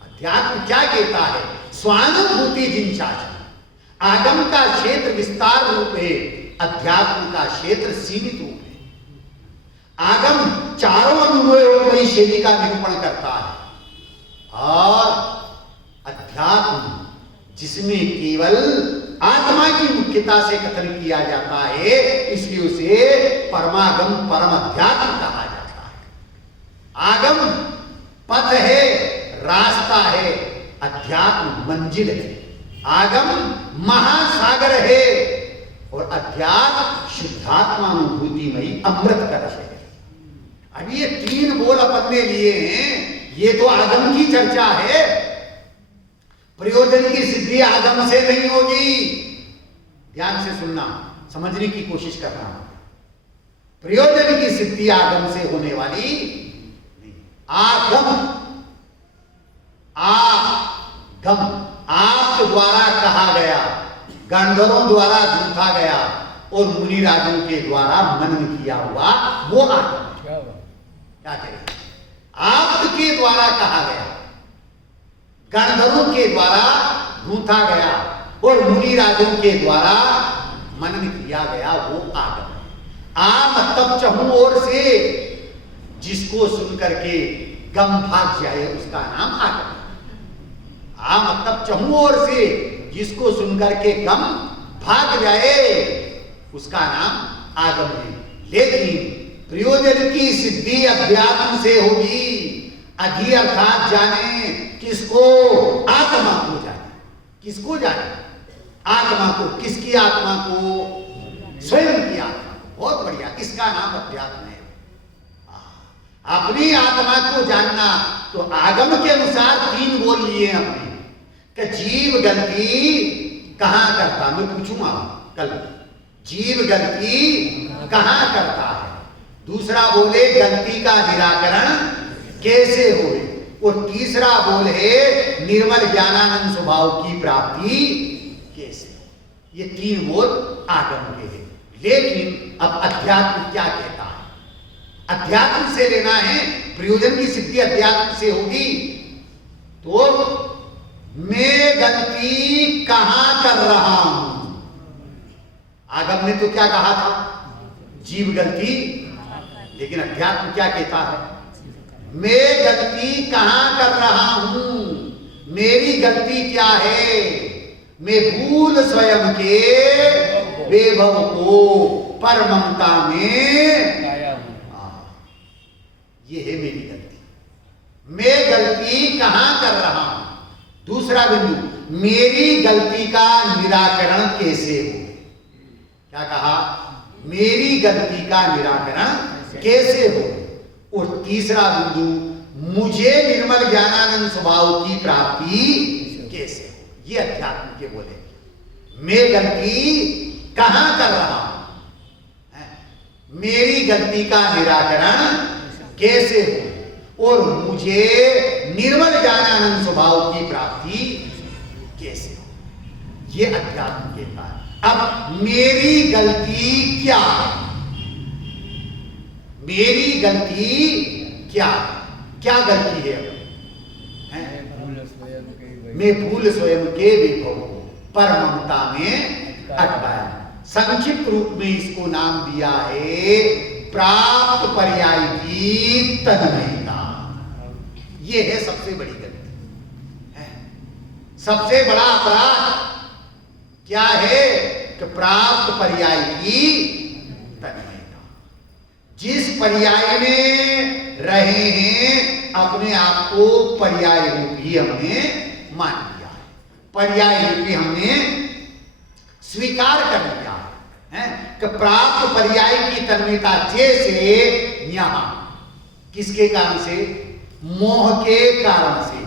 अध्यात्म क्या कहता है? स्वानुभूति जिन शासनम। आगम का क्षेत्र विस्तार रूप है, अध्यात्म का क्षेत्र सीमित रूप है। आगम चारों अनुभवों शैली का निरूपण करता है और अध्यात्म जिसमें केवल आत्मा की मुख्यता से कथन किया जाता है, इसलिए उसे परमागम परम अध्यात्म कहा जाता है। आगम पथ है, रास्ता है, अध्यात्म मंजिल है। आगम महासागर है और अध्यात्म शुद्धात्मानुभूतिमयी अमृत कलश है। अब ये तीन बोल अपन ने लिए हैं, ये तो आगम की चर्चा है। प्रयोजन की सिद्धि आगम से नहीं होगी। ध्यान से सुनना, समझने की कोशिश करना। प्रयोजन की सिद्धि आगम से होने वाली नहीं। आगम, आगम आप द्वारा कहा गया, गंधर्वों द्वारा गूंथा गया और मुनि राजों के द्वारा मनन किया हुआ वो आगम। क्या करें? आप के द्वारा कहा गया, गंधर्वों के द्वारा गूंथा गया और मुनि राजों के द्वारा मनन किया गया वो आगम है। आ मतलब चहु ओर से जिसको सुन करके गम भाग जाए उसका नाम आगम है। आ मतलब चहु ओर से जिसको सुनकर के गम भाग जाए उसका नाम आगम है। लेकिन प्रयोजन की सिद्धि अध्यात्म से होगी। अधि अर्थात जाने, किसको? आत्मा को जाने। किसको जाने? आत्मा को। किसकी आत्मा को? स्वयं की आत्मा को। बहुत बढ़िया, इसका नाम अध्यात्म है। अपनी आत्मा को जानना। तो आगम के अनुसार तीन बोल लिए हमने कि जीव गलती कहां करता, मैं पूछूंगा कल, जीव गलती कहां करता है। दूसरा बोले गलती का निराकरण कैसे होए, और तीसरा बोल है निर्मल ज्ञानानंद स्वभाव की प्राप्ति कैसे। ये तीन बोल आगम के हैं। लेकिन अब अध्यात्म क्या कहता है? अध्यात्म से लेना है, प्रयोजन की सिद्धि अध्यात्म से होगी। तो मैं गलती कहां कर रहा हूं? आगम ने तो क्या कहा था? जीव गलती। लेकिन अध्यात्म क्या कहता है? मैं गलती कहां कर रहा हूं? मेरी गलती क्या है? मैं भूल स्वयं के वैभव को पर ममता में आया हूं। ये है मेरी गलती। मैं गलती कहां कर रहा हूं? दूसरा बिंदु, मेरी गलती का निराकरण कैसे हो? क्या कहा? मेरी गलती का निराकरण कैसे हो? और तीसरा बिंदु, मुझे निर्मल ज्ञानानंद स्वभाव की प्राप्ति कैसे हो? ये अध्यात्म के बोले। मैं गलती कहां कर रहा हूं? मेरी गलती का निराकरण कैसे हो और मुझे निर्मल ज्ञानानंद स्वभाव की प्राप्ति कैसे हो? ये अध्यात्म कहता है। अब मेरी गलती क्या है? मेरी गलती क्या? क्या गलती है? मैं भूल स्वयं के विभव को पर ममता में अटकाया। संक्षिप्त रूप में इसको नाम दिया है प्राप्त पर्याय की तन्मयता। ये है सबसे बड़ी गलती है। सबसे बड़ा अपराध क्या है? कि प्राप्त पर्याय की तन्मयता। जिस पर्याय में रहे हैं अपने आप को पर्याय रूपी हमने मान लिया है, पर्याय रूपी हमने स्वीकार कर लिया है कि प्राप्त पर्याय की तन्मयता। जैसे यहां किसके कारण से? मोह के कारण से।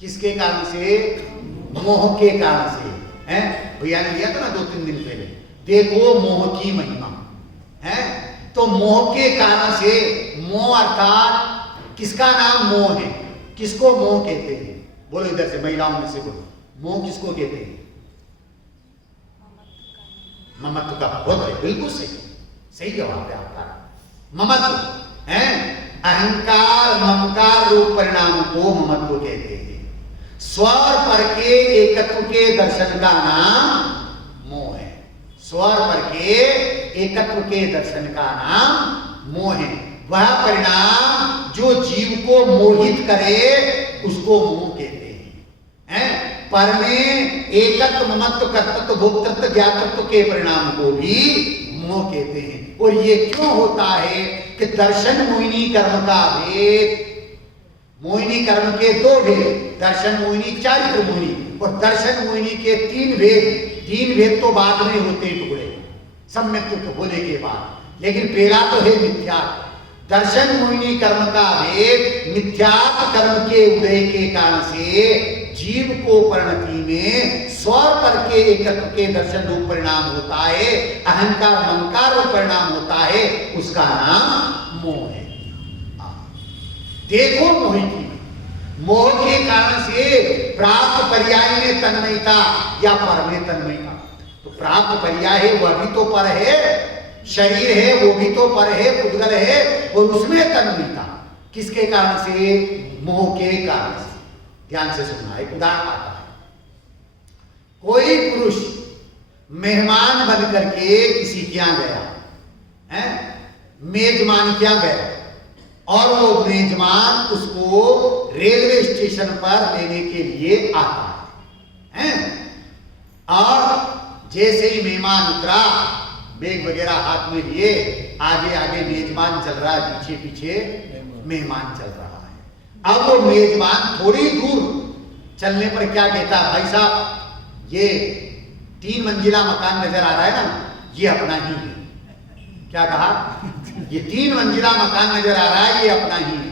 किसके कारण से? मोह के कारण से। भैया ने दिया था ना 2-3 दिन पहले, देखो मोह की महिमा है। तो मोह के कारण से, मोह अर्थात किसका नाम मोह है? किसको मोह कहते हैं? बोलो इधर से, महिलाओं में से बोलो, मोह किसको कहते हैं? ममत्व का। बहुत बिल्कुल सही, सही जवाब है आपका। ममत्व है, अहंकार ममकार रूप परिणाम को ममत्व कहते हैं। स्व और पर के एकत्व के दर्शन का नाम स्वर पर के एकत्व के दर्शन का नाम मोह है। वह परिणाम जो जीव को मोहित करे उसको मोह कहते हैं। पर में एकत्व, ममत्व, कर्तृत्व, भोक्तृत्व, ज्ञातृत्व के परिणाम को भी मोह कहते हैं। और ये क्यों होता है कि दर्शन मोहिनी कर्म का भेद, मोहिनी कर्म के दो भेद, दर्शन मोहिनी, चारित्र मोहिनी, और दर्शन मोहिनी के तीन भेद। तीन भेद तो बाद में होते टुकड़े सम्यक तुक होने के बाद, लेकिन पहला तो है मिथ्या। दर्शन मोहिनी कर्म का भेद मिथ्यात्व कर्म के उदय के कारण से जीव को परिणति में स्वर पर के एकत्व के दर्शन रूप परिणाम होता है, अहंकार ममकार रूप परिणाम होता है, उसका नाम मोह है। देखो मोहिनी, मोह के कारण से प्राप्त पर्याय में तन्मयता या पर में तन्मयता। तो प्राप्त पर्याय है वह भी तो पर है, शरीर है वो भी तो पर है, पुद्गल है, और उसमें तन्मयता किसके कारण से? मोह के कारण से। ध्यान से सुनना, एक उदाहरण आता है। कोई पुरुष मेहमान बन करके किसी के यहां गया है, मेजमान के यहां गया, और वो मेजमान उसको रेलवे स्टेशन पर लेने के लिए आता है, और जैसे ही मेहमान उतरा, बैग वगैरह हाथ में लिए, आगे आगे मेजमान चल रहा है, पीछे पीछे मेहमान चल रहा है। अब वो मेजमान थोड़ी दूर चलने पर क्या कहता है? भाई साहब, ये 3 मंजिला मकान नजर आ रहा है ना, ये अपना ही है। क्या कहा? ये 3 मंजिला मकान नजर आ रहा है, ये अपना ही है।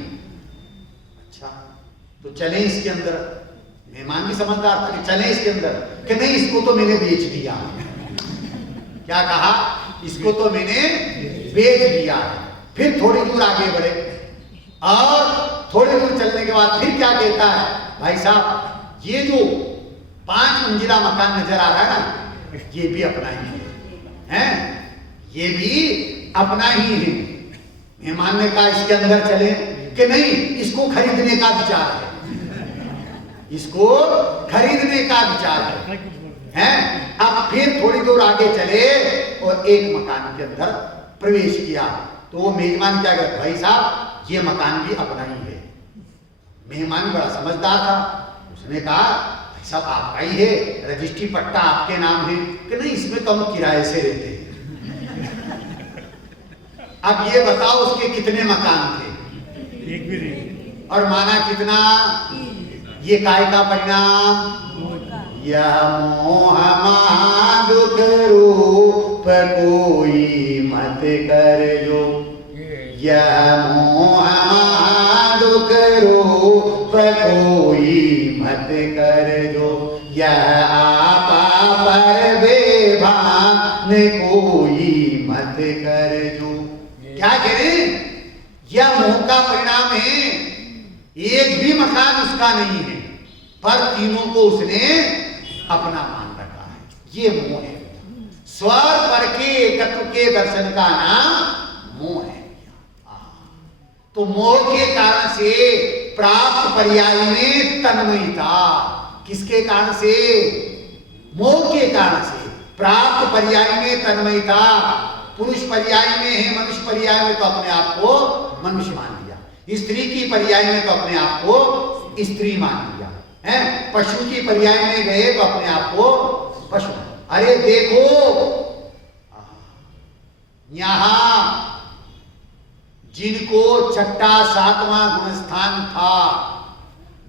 अच्छा, तो चले इसके अंदर। मेहमान भी समझदार था कि चले इसके अंदर, कि नहीं, इसको तो मैंने बेच दिया। क्या कहा? इसको तो मैंने बेच दिया। फिर थोड़ी दूर आगे बढ़े, और थोड़ी दूर चलने के बाद फिर क्या कहता है? भाई साहब, ये जो 5 मंजिला मकान नजर आ रहा है ना, ये भी अपना ही है, ये भी अपना ही है। मेहमान ने कहा इसके अंदर चले, कि नहीं, इसको खरीदने का विचार है, इसको खरीदने का विचार है। अब फिर थोड़ी दूर आगे चले और एक मकान के अंदर प्रवेश किया, तो वो मेजमान क्या कहता? भाई साहब, ये मकान भी अपना ही है। मेहमान बड़ा समझदार था, उसने कहा भाई साहब आपका ही है, रजिस्ट्री पट्टा आपके नाम है। कि नहीं, इसमें तो हम किराए से रहते हैं। अब ये बताओ उसके कितने मकान थे? एक भी नहीं। और माना कितना? ये काय का परिणाम? यह मोह महादुख रूप कोई मत कर जो, यह मोह महादुख रूप कोई मत कर जो, यह आपा पर बेभान कोई मत कर जो। क्या करें? यह मोह का परिणाम है। एक भी मकान उसका नहीं है, पर तीनों को उसने अपना मान रखा है। ये मोह है। स्वर पर के एकत्व के दर्शन का नाम मोह है। तो मोह के कारण से प्राप्त पर्याय में तन्मयता। किसके कारण से? मोह के कारण से प्राप्त पर्याय में तन्मयता। पुरुष पर्याय में है, मनुष्य पर्याय में तो अपने आप को मनुष्य मान लिया, स्त्री की पर्याय में तो अपने आप को स्त्री मान लिया है, पशु की पर्याय में गए तो अपने आप को पशु। अरे देखो, यहां जिनको छठा 7वां गुणस्थान था,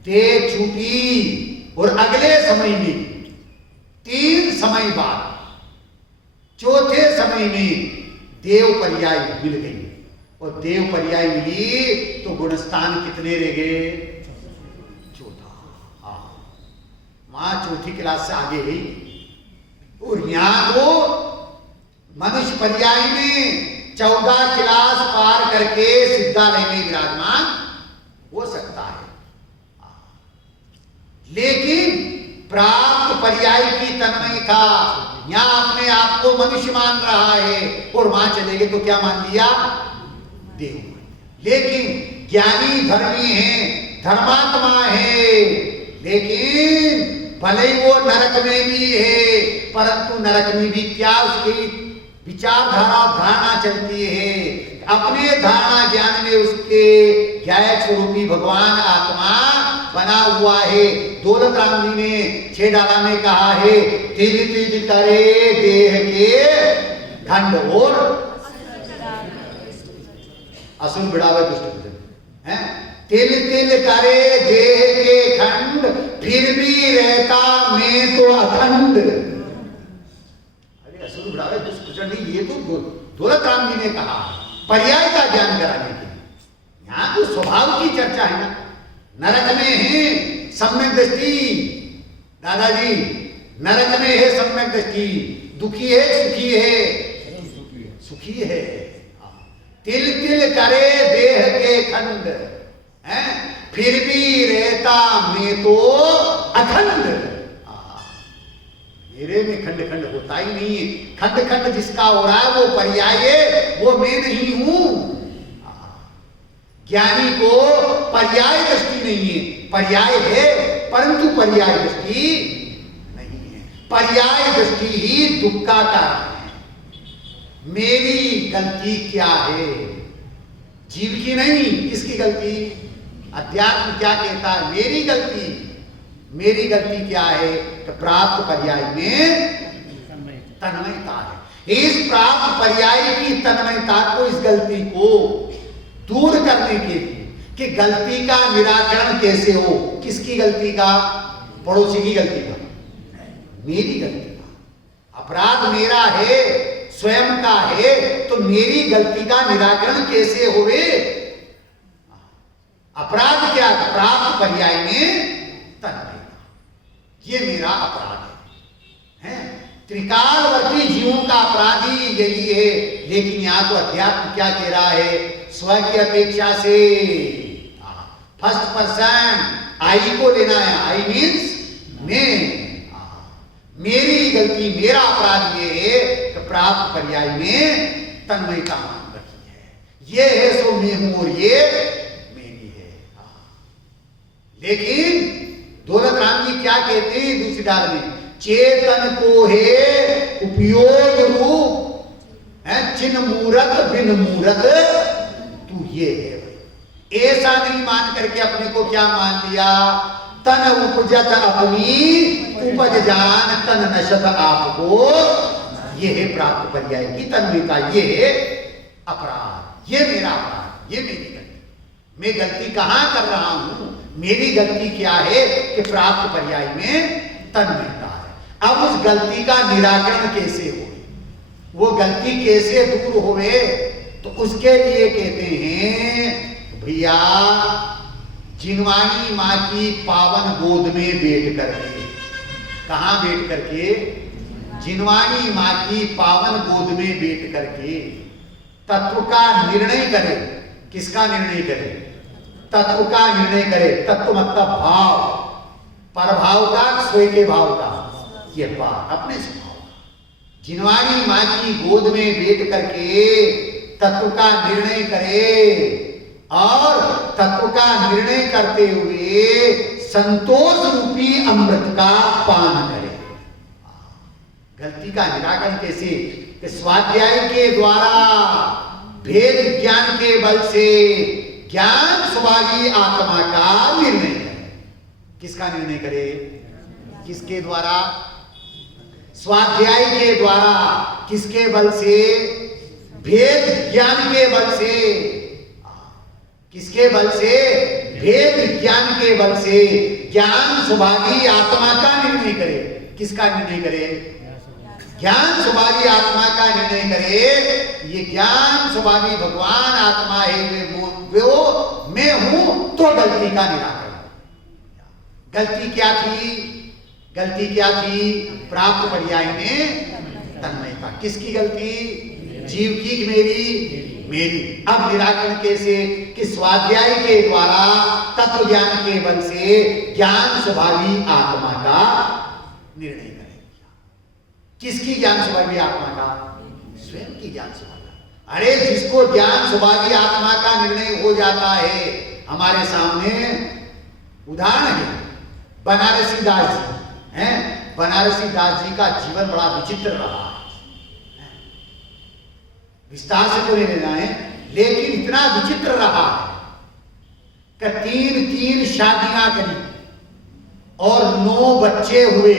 दे छूटी, और अगले समय में 3 समय बाद चौथे समय में देव पर्याय मिल गई, और देव पर्याय मिली तो गुणस्थान कितने रह गए? चौथा। मां चौथी क्लास से आगे गई, और यहां तो मनुष्य पर्याय में 14 क्लास पार करके सिद्धालय में विराजमान हो सकता है। लेकिन प्राप्त पर्याय की तन्मयता, यहां अपने आप को मनुष्य मान रहा है, और वहां चले गए तो क्या मान लिया? देव। लेकिन ज्ञानी धर्मी है, धर्मात्मा है, लेकिन भले ही वो नरक में भी है, परंतु नरक में भी क्या उसकी विचारधारा धारणा चलती है, अपने धारणा ज्ञान में उसके ज्ञाय स्वरूपी भगवान आत्मा बना हुआ है। दौलत राम जी ने 6 डाला में कहा है, तिल तिल करे देह के खंड और असुर बिड़ावे दुष्ट है। तिल तिल करे देह के खंड, फिर भी रहता मैं तो अखंड। अरे असुर बिड़ावे दुष्ट नहीं, ये तो दौलत राम जी ने कहा पर्याय का ज्ञान कराने के लिए। यहां तो स्वभाव की चर्चा है ना। नरक में है सम्यक दृष्टि, दादाजी नरक में है सम्यक दृष्टि, दुखी है सुखी है, सुखी है। तिल तिल करे देह के खंड है, फिर भी रहता मैं तो अखंड। मेरे में खंड खंड होता ही नहीं है। खंड खंड जिसका हो रहा है वो पर्याय है, वो मैं नहीं हूं। ज्ञानी को पर्याय दृष्टि नहीं है, पर्याय है परंतु पर्याय दृष्टि नहीं है। पर्याय दृष्टि ही दुख का कारण है। मेरी गलती क्या है? जीव की नहीं, किसकी गलती? अध्यात्म क्या कहता है? मेरी गलती। मेरी गलती क्या है? तो प्राप्त पर्याय में तन्मयता है। इस प्राप्त पर्याय की तन्मयता को, इस गलती को दूर करने के लिए कि गलती का निराकरण कैसे हो। किसकी गलती का? पड़ोसी की गलती का, मेरी गलती का। अपराध मेरा है, स्वयं का है, तो मेरी गलती का निराकरण कैसे होवे? अपराध क्या? प्राप्त पर्याय में तन्मयता, ये मेरा अपराध है। त्रिकालवर्ती जीवों का अपराधी यही है। लेकिन यहां तो अध्यात्म क्या कह रहा है? स्व की अपेक्षा से फर्स्ट पर्सन आई को लेना है। आई मीन्स मैं। मेरी गलती, मेरा अपराध ये है कि प्राप्त पर्याय में तन्मयता मान रखी है। ये है सो मैं हूं और ये मेरी है। लेकिन दौलत राम जी क्या कहते हैं दूसरी डाल में? चेतन को है उपयोग रूप है, चिन्ह मूरत बिन मूरत तू ये है। ऐसा नहीं मान करके अपने को क्या मान लिया? तन उपजत अपनी उपज जान, तन नशत आपको। ये है प्राप्त पर्याय की तन्मयता, ये है अपराध, ये मेरा अपराध, ये मेरी गलती। मैं गलती कहां कर रहा हूं? मेरी गलती क्या है कि प्राप्त पर्याय में तन्मयता है। अब उस गलती का निराकरण कैसे हो, वो गलती कैसे दूर होवे? तो उसके लिए कहते हैं भैया, जिनवानी माँ की पावन गोद में बैठ करके। कहां बैठ करके? जिनवानी माँ की पावन गोद में बैठ करके तत्व का निर्णय करे। किसका निर्णय करे? तत्व का निर्णय करे। तत्व मतलब भाव, परभाव का, स्वयं के भाव का, ये बात अपने स्वभाव का। जिनवानी माँ की गोद में बैठ करके तत्व का निर्णय करे और तत्व का निर्णय करते हुए संतोष रूपी अमृत का पान करे। गलती का निराकरण कैसे? कि स्वाध्याय के द्वारा भेद ज्ञान के बल से ज्ञान स्वभावी आत्मा का निर्णय करे। किसका निर्णय करे? किसके द्वारा? स्वाध्याय के द्वारा। किसके बल से? भेद ज्ञान के बल से। किसके बल से? भेद ज्ञान के बल से ज्ञान स्वभावी आत्मा का निर्णय करे। किसका निर्णय करे? ज्ञान स्वभावी आत्मा का निर्णय करे। ये ज्ञान स्वभावी भगवान आत्मा है, वो मैं हूं, तो गलती का निराकरण। गलती क्या थी? गलती क्या थी? प्राप्त पर्याय में तन्मयता। किसकी गलती? जीव की, मेरी? मेरी। अब निराकरण कैसे? कि स्वाध्याय के द्वारा तत्व ज्ञान के बल से ज्ञान स्वभावी आत्मा का निर्णय करें। किसकी ज्ञान स्वभावी आत्मा का? स्वयं की ज्ञान स्वभावी। अरे जिसको ज्ञान स्वभावी आत्मा का निर्णय हो जाता है, हमारे सामने उदाहरण है बनारसी दास जी। हैं? बनारसी दास जी का जीवन बड़ा विचित्र रहा है, विस्तार से तो नहीं लेना है, लेकिन इतना विचित्र रहा है कि 3 शादियां करी और 9 बच्चे हुए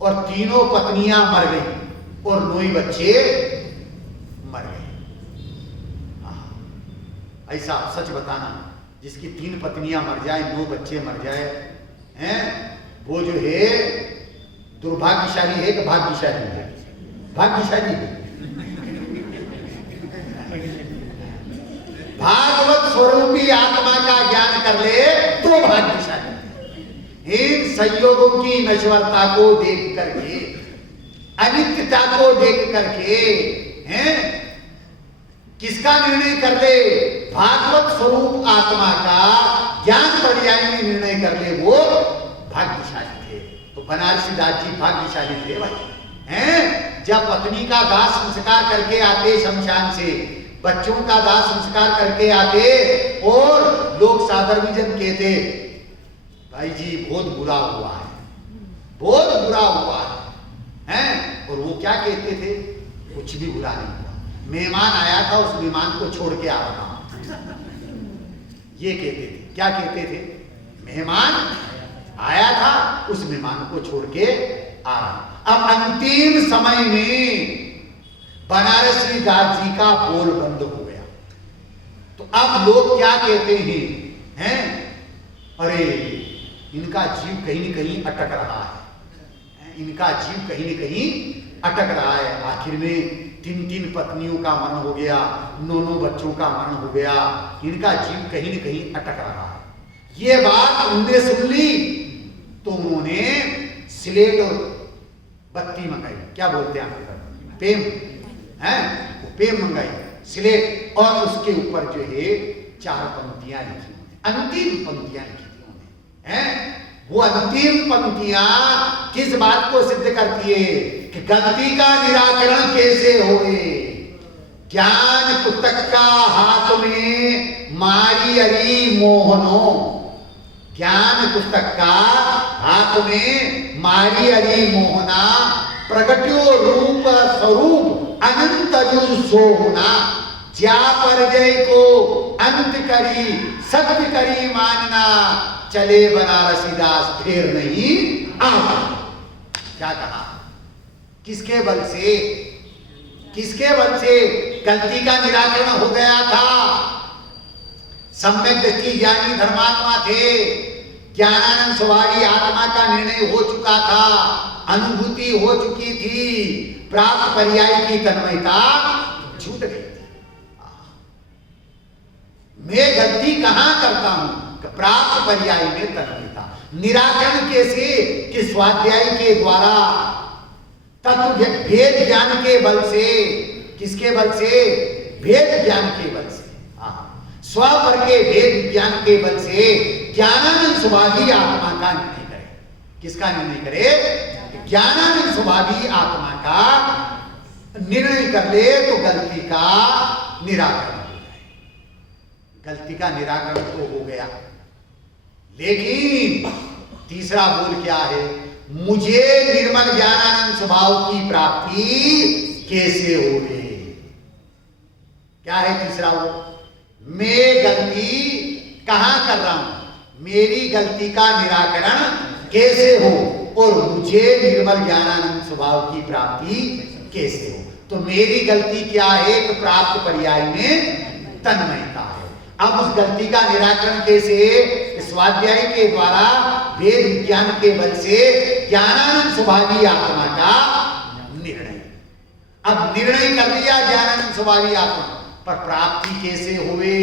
और तीनों पत्नियां मर गई और 9 ही बच्चे मर गए। ऐसा सच बताना, जिसकी 3 पत्नियां मर जाए, 9 बच्चे मर जाए, हैं, वो जो है दुर्भाग्यशाली है कि भाग्यशाली है? भाग्यशाली है। भागवत स्वरूपी आत्मा का ज्ञान कर ले तो भाग्यशाली है। इन संयोगों की नश्वरता को देख करके, अनित्यता को देख करके, हैं, किसका निर्णय कर ले? भागवत स्वरूप आत्मा का ज्ञान पर्याय में निर्णय कर ले, वो भाग्यशाली थे। तो बनारसी दास जी भाग्यशाली थे भाई, हैं? जब पत्नी का दाह संस्कार करके आते शमशान से, बच्चों का दाह संस्कार करके आते और लोग सादर विजन कहते, भाई जी बहुत बुरा हुआ है, बहुत बुरा हुआ है, हैं? और वो क्या कहते थे? कुछ भी बुरा नहीं हुआ, मेहमान आया था, उस मेहमान को छोड़ के आ रहा हूं, ये कहते थे। क्या कहते थे? मेहमान आया था, उस मेहमान को छोड़ के आ रहा। अब अंतिम समय में बनारसी दास जी का बोल बंद हो गया, तो अब लोग क्या कहते हैं? अरे इनका जीव कहीं न कहीं अटक रहा है, इनका जीव कहीं न कहीं अटक रहा है। आखिर में 3 पत्नियों का मरण हो गया, 9 बच्चों का मरण हो गया, इनका जीव कहीं न कहीं अटक रहा है। ये बात उन्होंने सुन ली तो उन्होंने स्लेट और बत्ती मंगाई, क्या बोलते हैं आप, पेम, हैं? वो पेम मंगाई, स्लेट, और उसके ऊपर जो है 4 पंक्तियां लिखी, अंतिम पंक्तियां लिखी थी उन्होंने, हैं? वो अंतिम पंक्तियां किस बात को सिद्ध करती है कि गलती का निराकरण कैसे होए? ज्ञान पुस्तक का हाथ में मारी अरी मोहनो, ज्ञान पुस्तक का हाथ में मारी अरी मोहना, प्रगट्यो रूप स्वरूप अनंत अजु सोहना, ज्या परजय को अंत करी सत्य करी मानना, चले बनारसी दास फिर नहीं आवा। क्या कहा? किसके बल से? किसके बल से गलती का निराकरण हो गया था? सम्यक दृष्टि ज्ञानी धर्मात्मा थे, ज्ञानानंद स्वभावी आत्मा का निर्णय हो चुका था, अनुभूति हो चुकी थी, प्राप्त पर्याय की तन्मयता छूट गई थी। मैं गलती कहां करता हूं? प्राप्त पर्याय में तन्मयता। निराकरण कैसे? कि स्वाध्याय के द्वारा, तत्व भेद ज्ञान के बल से। किसके बल से? भेद ज्ञान के बल से, स्व पर के भेद ज्ञान के बल से ज्ञानानंद स्वभावी आत्मा का निर्णय करे। किसका निर्णय करे? ज्ञानानंद स्वभावी आत्मा का निर्णय कर ले तो गलती का निराकरण हो जाए। गलती का निराकरण तो हो गया, लेकिन तीसरा बोल क्या है? मुझे निर्मल ज्ञानानंद स्वभाव की प्राप्ति कैसे होगी? क्या है तीसरा वो? मैं गलती कहां कर रहा हूं, मेरी गलती का निराकरण कैसे हो, और मुझे निर्मल ज्ञानानंद स्वभाव की प्राप्ति कैसे हो? तो मेरी गलती क्या है? कि प्राप्त पर्याय में तन्मयता है। अब उस गलती का निराकरण कैसे? स्वाध्याय के द्वारा वेद विज्ञान के बल से ज्ञानानंद स्वभावी आत्मा का निर्णय। अब निर्णय कर लिया ज्ञानानंद स्वभावी आत्मा, पर प्राप्ति कैसे हुए?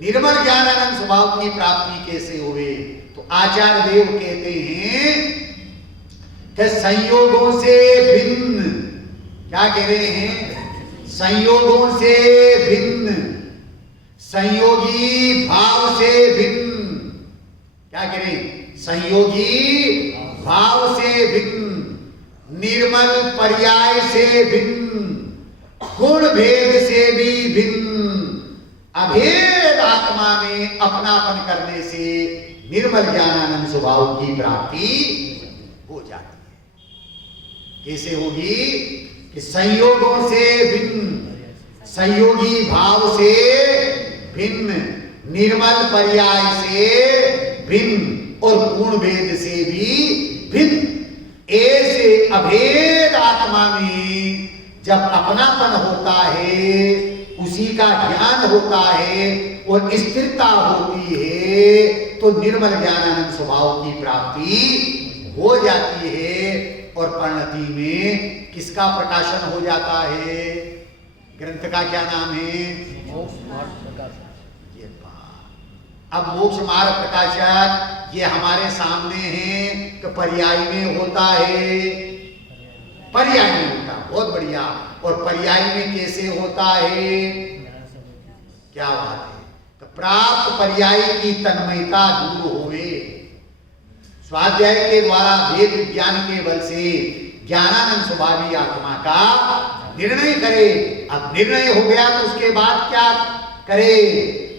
निर्मल ज्ञानानंद स्वभाव की प्राप्ति कैसे हुए? तो आचार्य देव कहते हैं कि संयोगों से भिन्न। क्या कह रहे हैं? संयोगों से भिन्न, संयोगी भाव से भिन्न। क्या कह रहे हैं? संयोगी भाव से भिन्न, निर्मल पर्याय से भिन्न, गुण भेद से भी भिन्न, अभेद आत्मा में अपनापन करने से निर्मल ज्ञानानंद स्वभाव की प्राप्ति हो जाती है। कैसे होगी कि संयोगों से भिन्न, संयोगी भाव से भिन्न, निर्मल पर्याय से भिन्न और पूर्ण भेद से भी भिन्न, ऐसे अभेद आत्मा में जब अपनापन होता है, उसी का ज्ञान होता है और स्थिरता होती है, तो निर्मल ज्ञानानंद स्वभाव की प्राप्ति हो जाती है और परिणति में किसका प्रकाशन हो जाता है? ग्रंथ का क्या नाम है? ये अब मोक्ष मार्ग प्रकाशक ये हमारे सामने है तो पर्याय में होता है, पर्याय में होता, बहुत बढ़िया। और पर्याय में कैसे होता है? क्या बात है? तो प्राप्त पर्याय की तन्मयता दूर होवे, स्वाध्याय के द्वारा वेद विज्ञान के बल से ज्ञानानंद स्वभावी आत्मा का निर्णय करे। अब निर्णय हो गया तो उसके बाद क्या करे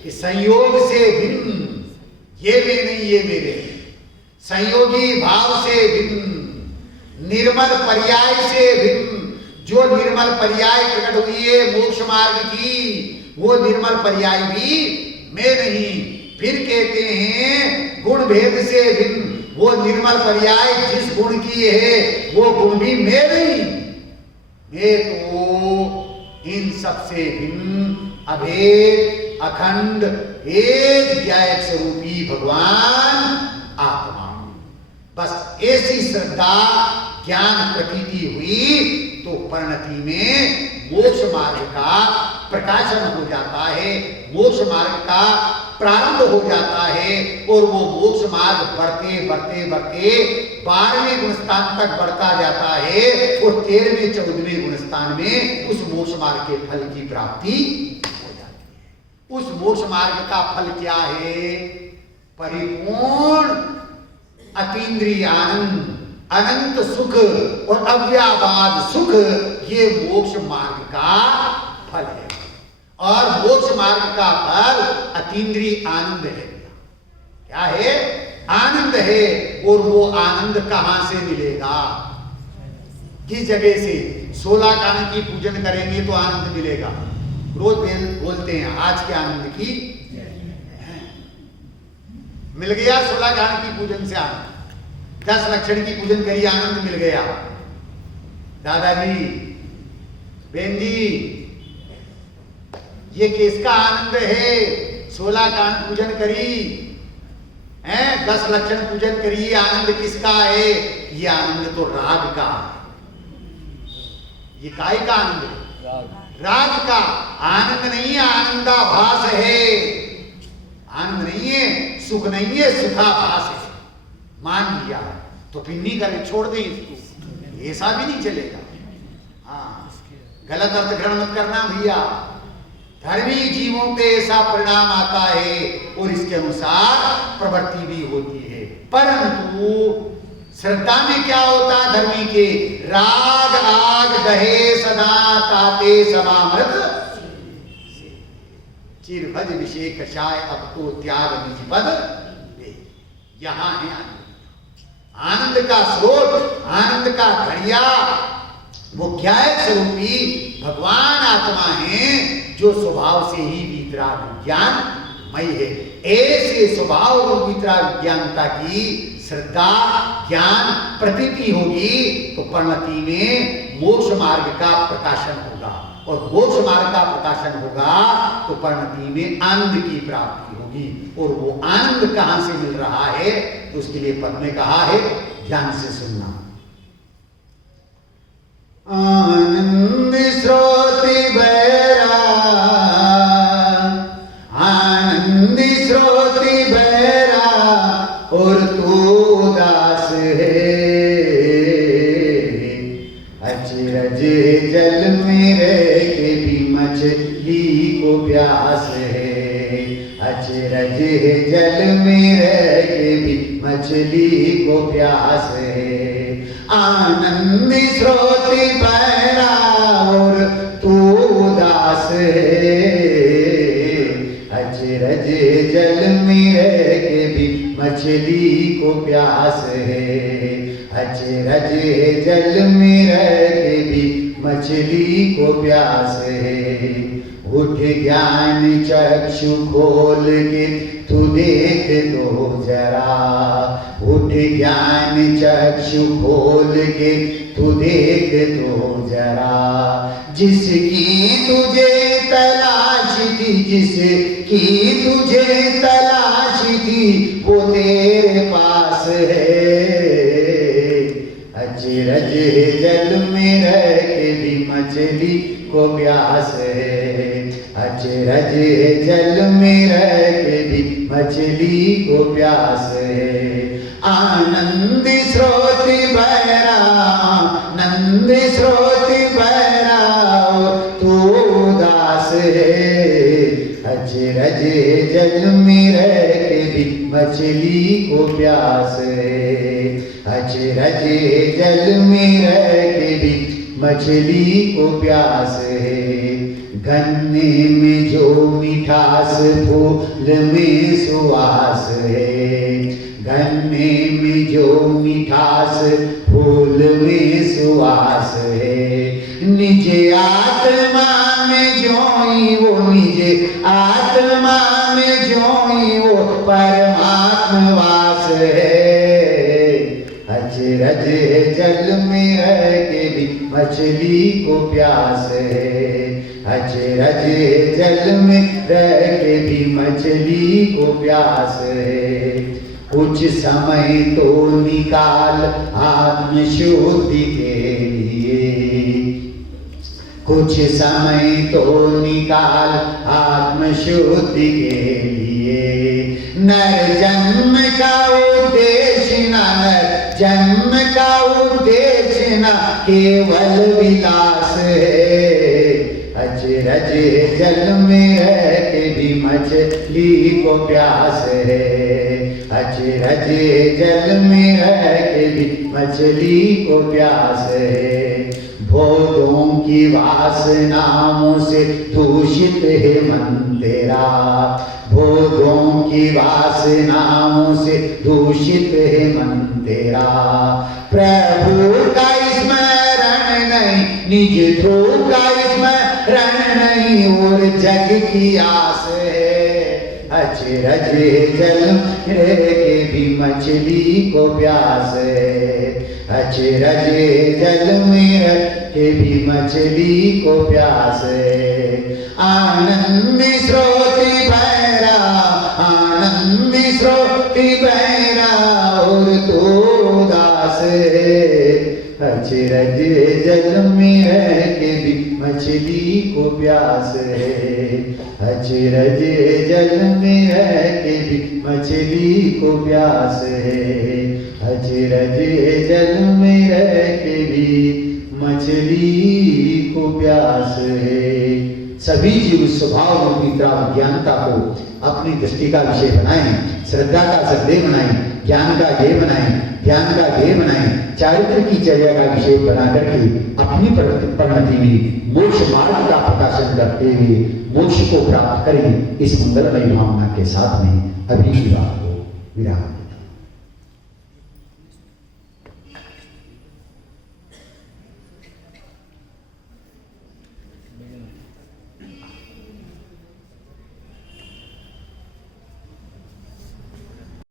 कि संयोग से भिन्न, ये वे नहीं ये मेरे, संयोगी भाव से भिन्न, निर्मल पर्याय से भिन्न, जो निर्मल पर्याय प्रकट हुई है मोक्ष मार्ग की, वो निर्मल पर्याय भी मैं नहीं। फिर कहते हैं गुण भेद से भिन्न, वो निर्मल पर्याय जिस गुण की है वो गुण भी मैं नहीं, मैं तो इन सबसे भिन्न अभेद अखंड एक ज्ञायक स्वरूपी भगवान आत्मा। बस ऐसी श्रद्धा ज्ञान प्रतीति हुई तो परिणति में मोक्ष मार्ग का प्रकाशन हो जाता है, मोक्ष मार्ग का प्रारंभ हो जाता है और वो मोक्ष मार्ग बढ़ते बढ़ते बढ़ते 12वें गुणस्थान तक बढ़ता जाता है और 13वें 14वें गुणस्थान में उस मोक्ष मार्ग के फल की प्राप्ति हो जाती है। उस मोक्ष मार्ग का फल क्या है? परिपूर्ण अतीन्द्रिय आनंद, अनंत सुख और अव्याबाद सुख, ये मोक्ष मार्ग का फल है। और मोक्ष मार्ग का फल अतीन्द्रिय आनंद है। क्या है? आनंद है। और वो आनंद कहां से मिलेगा? किस जगह से? 16 कान की पूजन करेंगे तो आनंद मिलेगा। रोज बोलते हैं आज के आनंद की मिल गया, 16 कान की पूजन से आनंद, 10 लक्षण की पूजन करी आनंद मिल गया। दादाजी, बहन जी, ये किसका आनंद है? 16 कान पूजन करी है, 10 लक्षण पूजन करी, आनंद किसका है? ये आनंद तो राग का है। ये काय का आनंद है? राग का आनंद नहीं है, आनंदाभास है। आनंद नहीं है, सुख नहीं है, सुखाभास है। मान लिया तो फिर नहीं करे, छोड़ दे इसको, ऐसा भी नहीं चलेगा। हाँ, गलत अर्थ ग्रहण मत करना भैया। धर्मी जीवों पे ऐसा परिणाम आता है और इसके अनुसार प्रवृत्ति भी होती है। परंतु श्रद्धा में क्या होता है? धर्मी के राग आग दहे सदा ताते समामृत चिरभज विषय कषाय अब तो त्याग निज पद दे। यहां है आनंद का स्रोत, आनंद का घड़िया, वो ज्ञायक स्वरूपी भगवान आत्मा है जो स्वभाव से ही वितराग विज्ञानमय है। ऐसे स्वभाव और वितराग विज्ञानता की श्रद्धा ज्ञान प्रतीति होगी तो परिणति में मोक्ष मार्ग का प्रकाशन होगा और मोक्ष मार्ग का प्रकाशन होगा तो परिणति में आनंद की प्राप्ति होगी। और वो आनंद कहां से मिल रहा है? तो उसके लिए पद में कहा है, ध्यान से सुनना। आनंद स्रोति बहरा, आनंद स्रोति बहरा और तू दास है। अचरज जल में रह के भी मछली को प्यास है। अचरज जल में रह के भी मछली को प्यास है। आनंद स्रोति बहरा और तू दास है। अचरज जल में रह के भी मछली को प्यास है। अचरज है जल में रह के भी मछली को प्यास है। उठ ज्ञान चक्षु खोल के तू देख तो जरा। उठ ज्ञान चक्षु खोल के तू देख तो जरा। जिसकी तुझे तलाश थी, जिसकी तुझे तलाश थी, वो तेरे पास है। अचरज है जल में रह के भी मछली को प्यास है। अचरज है जल में रह के भी मछली को प्यास है। आनंद स्रोत बहरा, नंद स्रोत बहरा, तू उदास है। अचरज है जल में रह के भी मछली को प्यास है। अचरज है जल में रह के भी मछली को प्यास है। गन्ने में जो मिठास फूल में सुवास है। गन्ने में जो मिठास फूल में सुवास है। निज आत्मा में जोई वो, निज आत्मा में जोई वो परमात्मा वास है। अचरज है जल में रह के भी मछली को प्यास है। अचरज है जल में रह के भी मछली को प्यास है। कुछ समय तो निकाल आत्म शुद्धि के लिए। कुछ समय तो निकाल आत्म शुद्धि के लिए। नर जन्म का उद्देश्य न, नर जन्म का उद्देश्य न केवल विलास है। अचरज है जल में रह के भी मछली को प्यास है। अचरज है जल में रह के भी मछली को प्यास है। भोगों की वासनाओं से दूषित है मन तेरा। भोगों की वासनाओं से दूषित है मन तेरा। प्रभु का स्मरण नहीं, निज ध्रुव का स्मरण नहीं, और जग की आस है। अचरज है जल में के भी मछली को प्यास है। अचरज है जल में के भी मछली को प्यास है। आनंद स्रोत बहरा, आनंद स्रोत बहरा, और तो उदास है। अचरज है जल में रह के भी मछली को प्यास है। अचरज है जल में रह के भी मछली को प्यास है। अचरज है जल में रह के भी मछली को प्यास है। सभी जीव स्वभाव रूपी ज्ञानता को अपनी दृष्टि का विषय बनाएं, श्रद्धा का श्रद्धेय बनाएं, ज्ञान का ध्येय बनाएं, ध्यान का ध्येय बनाएं, चारित्र की चर्या का विषय बना करके अपनी परिणति में मोक्ष मार्ग का प्रकाशन करते हुए मोक्ष को प्राप्त करें। इस मंगलमय भावना के साथ में अभी की बात को विराम।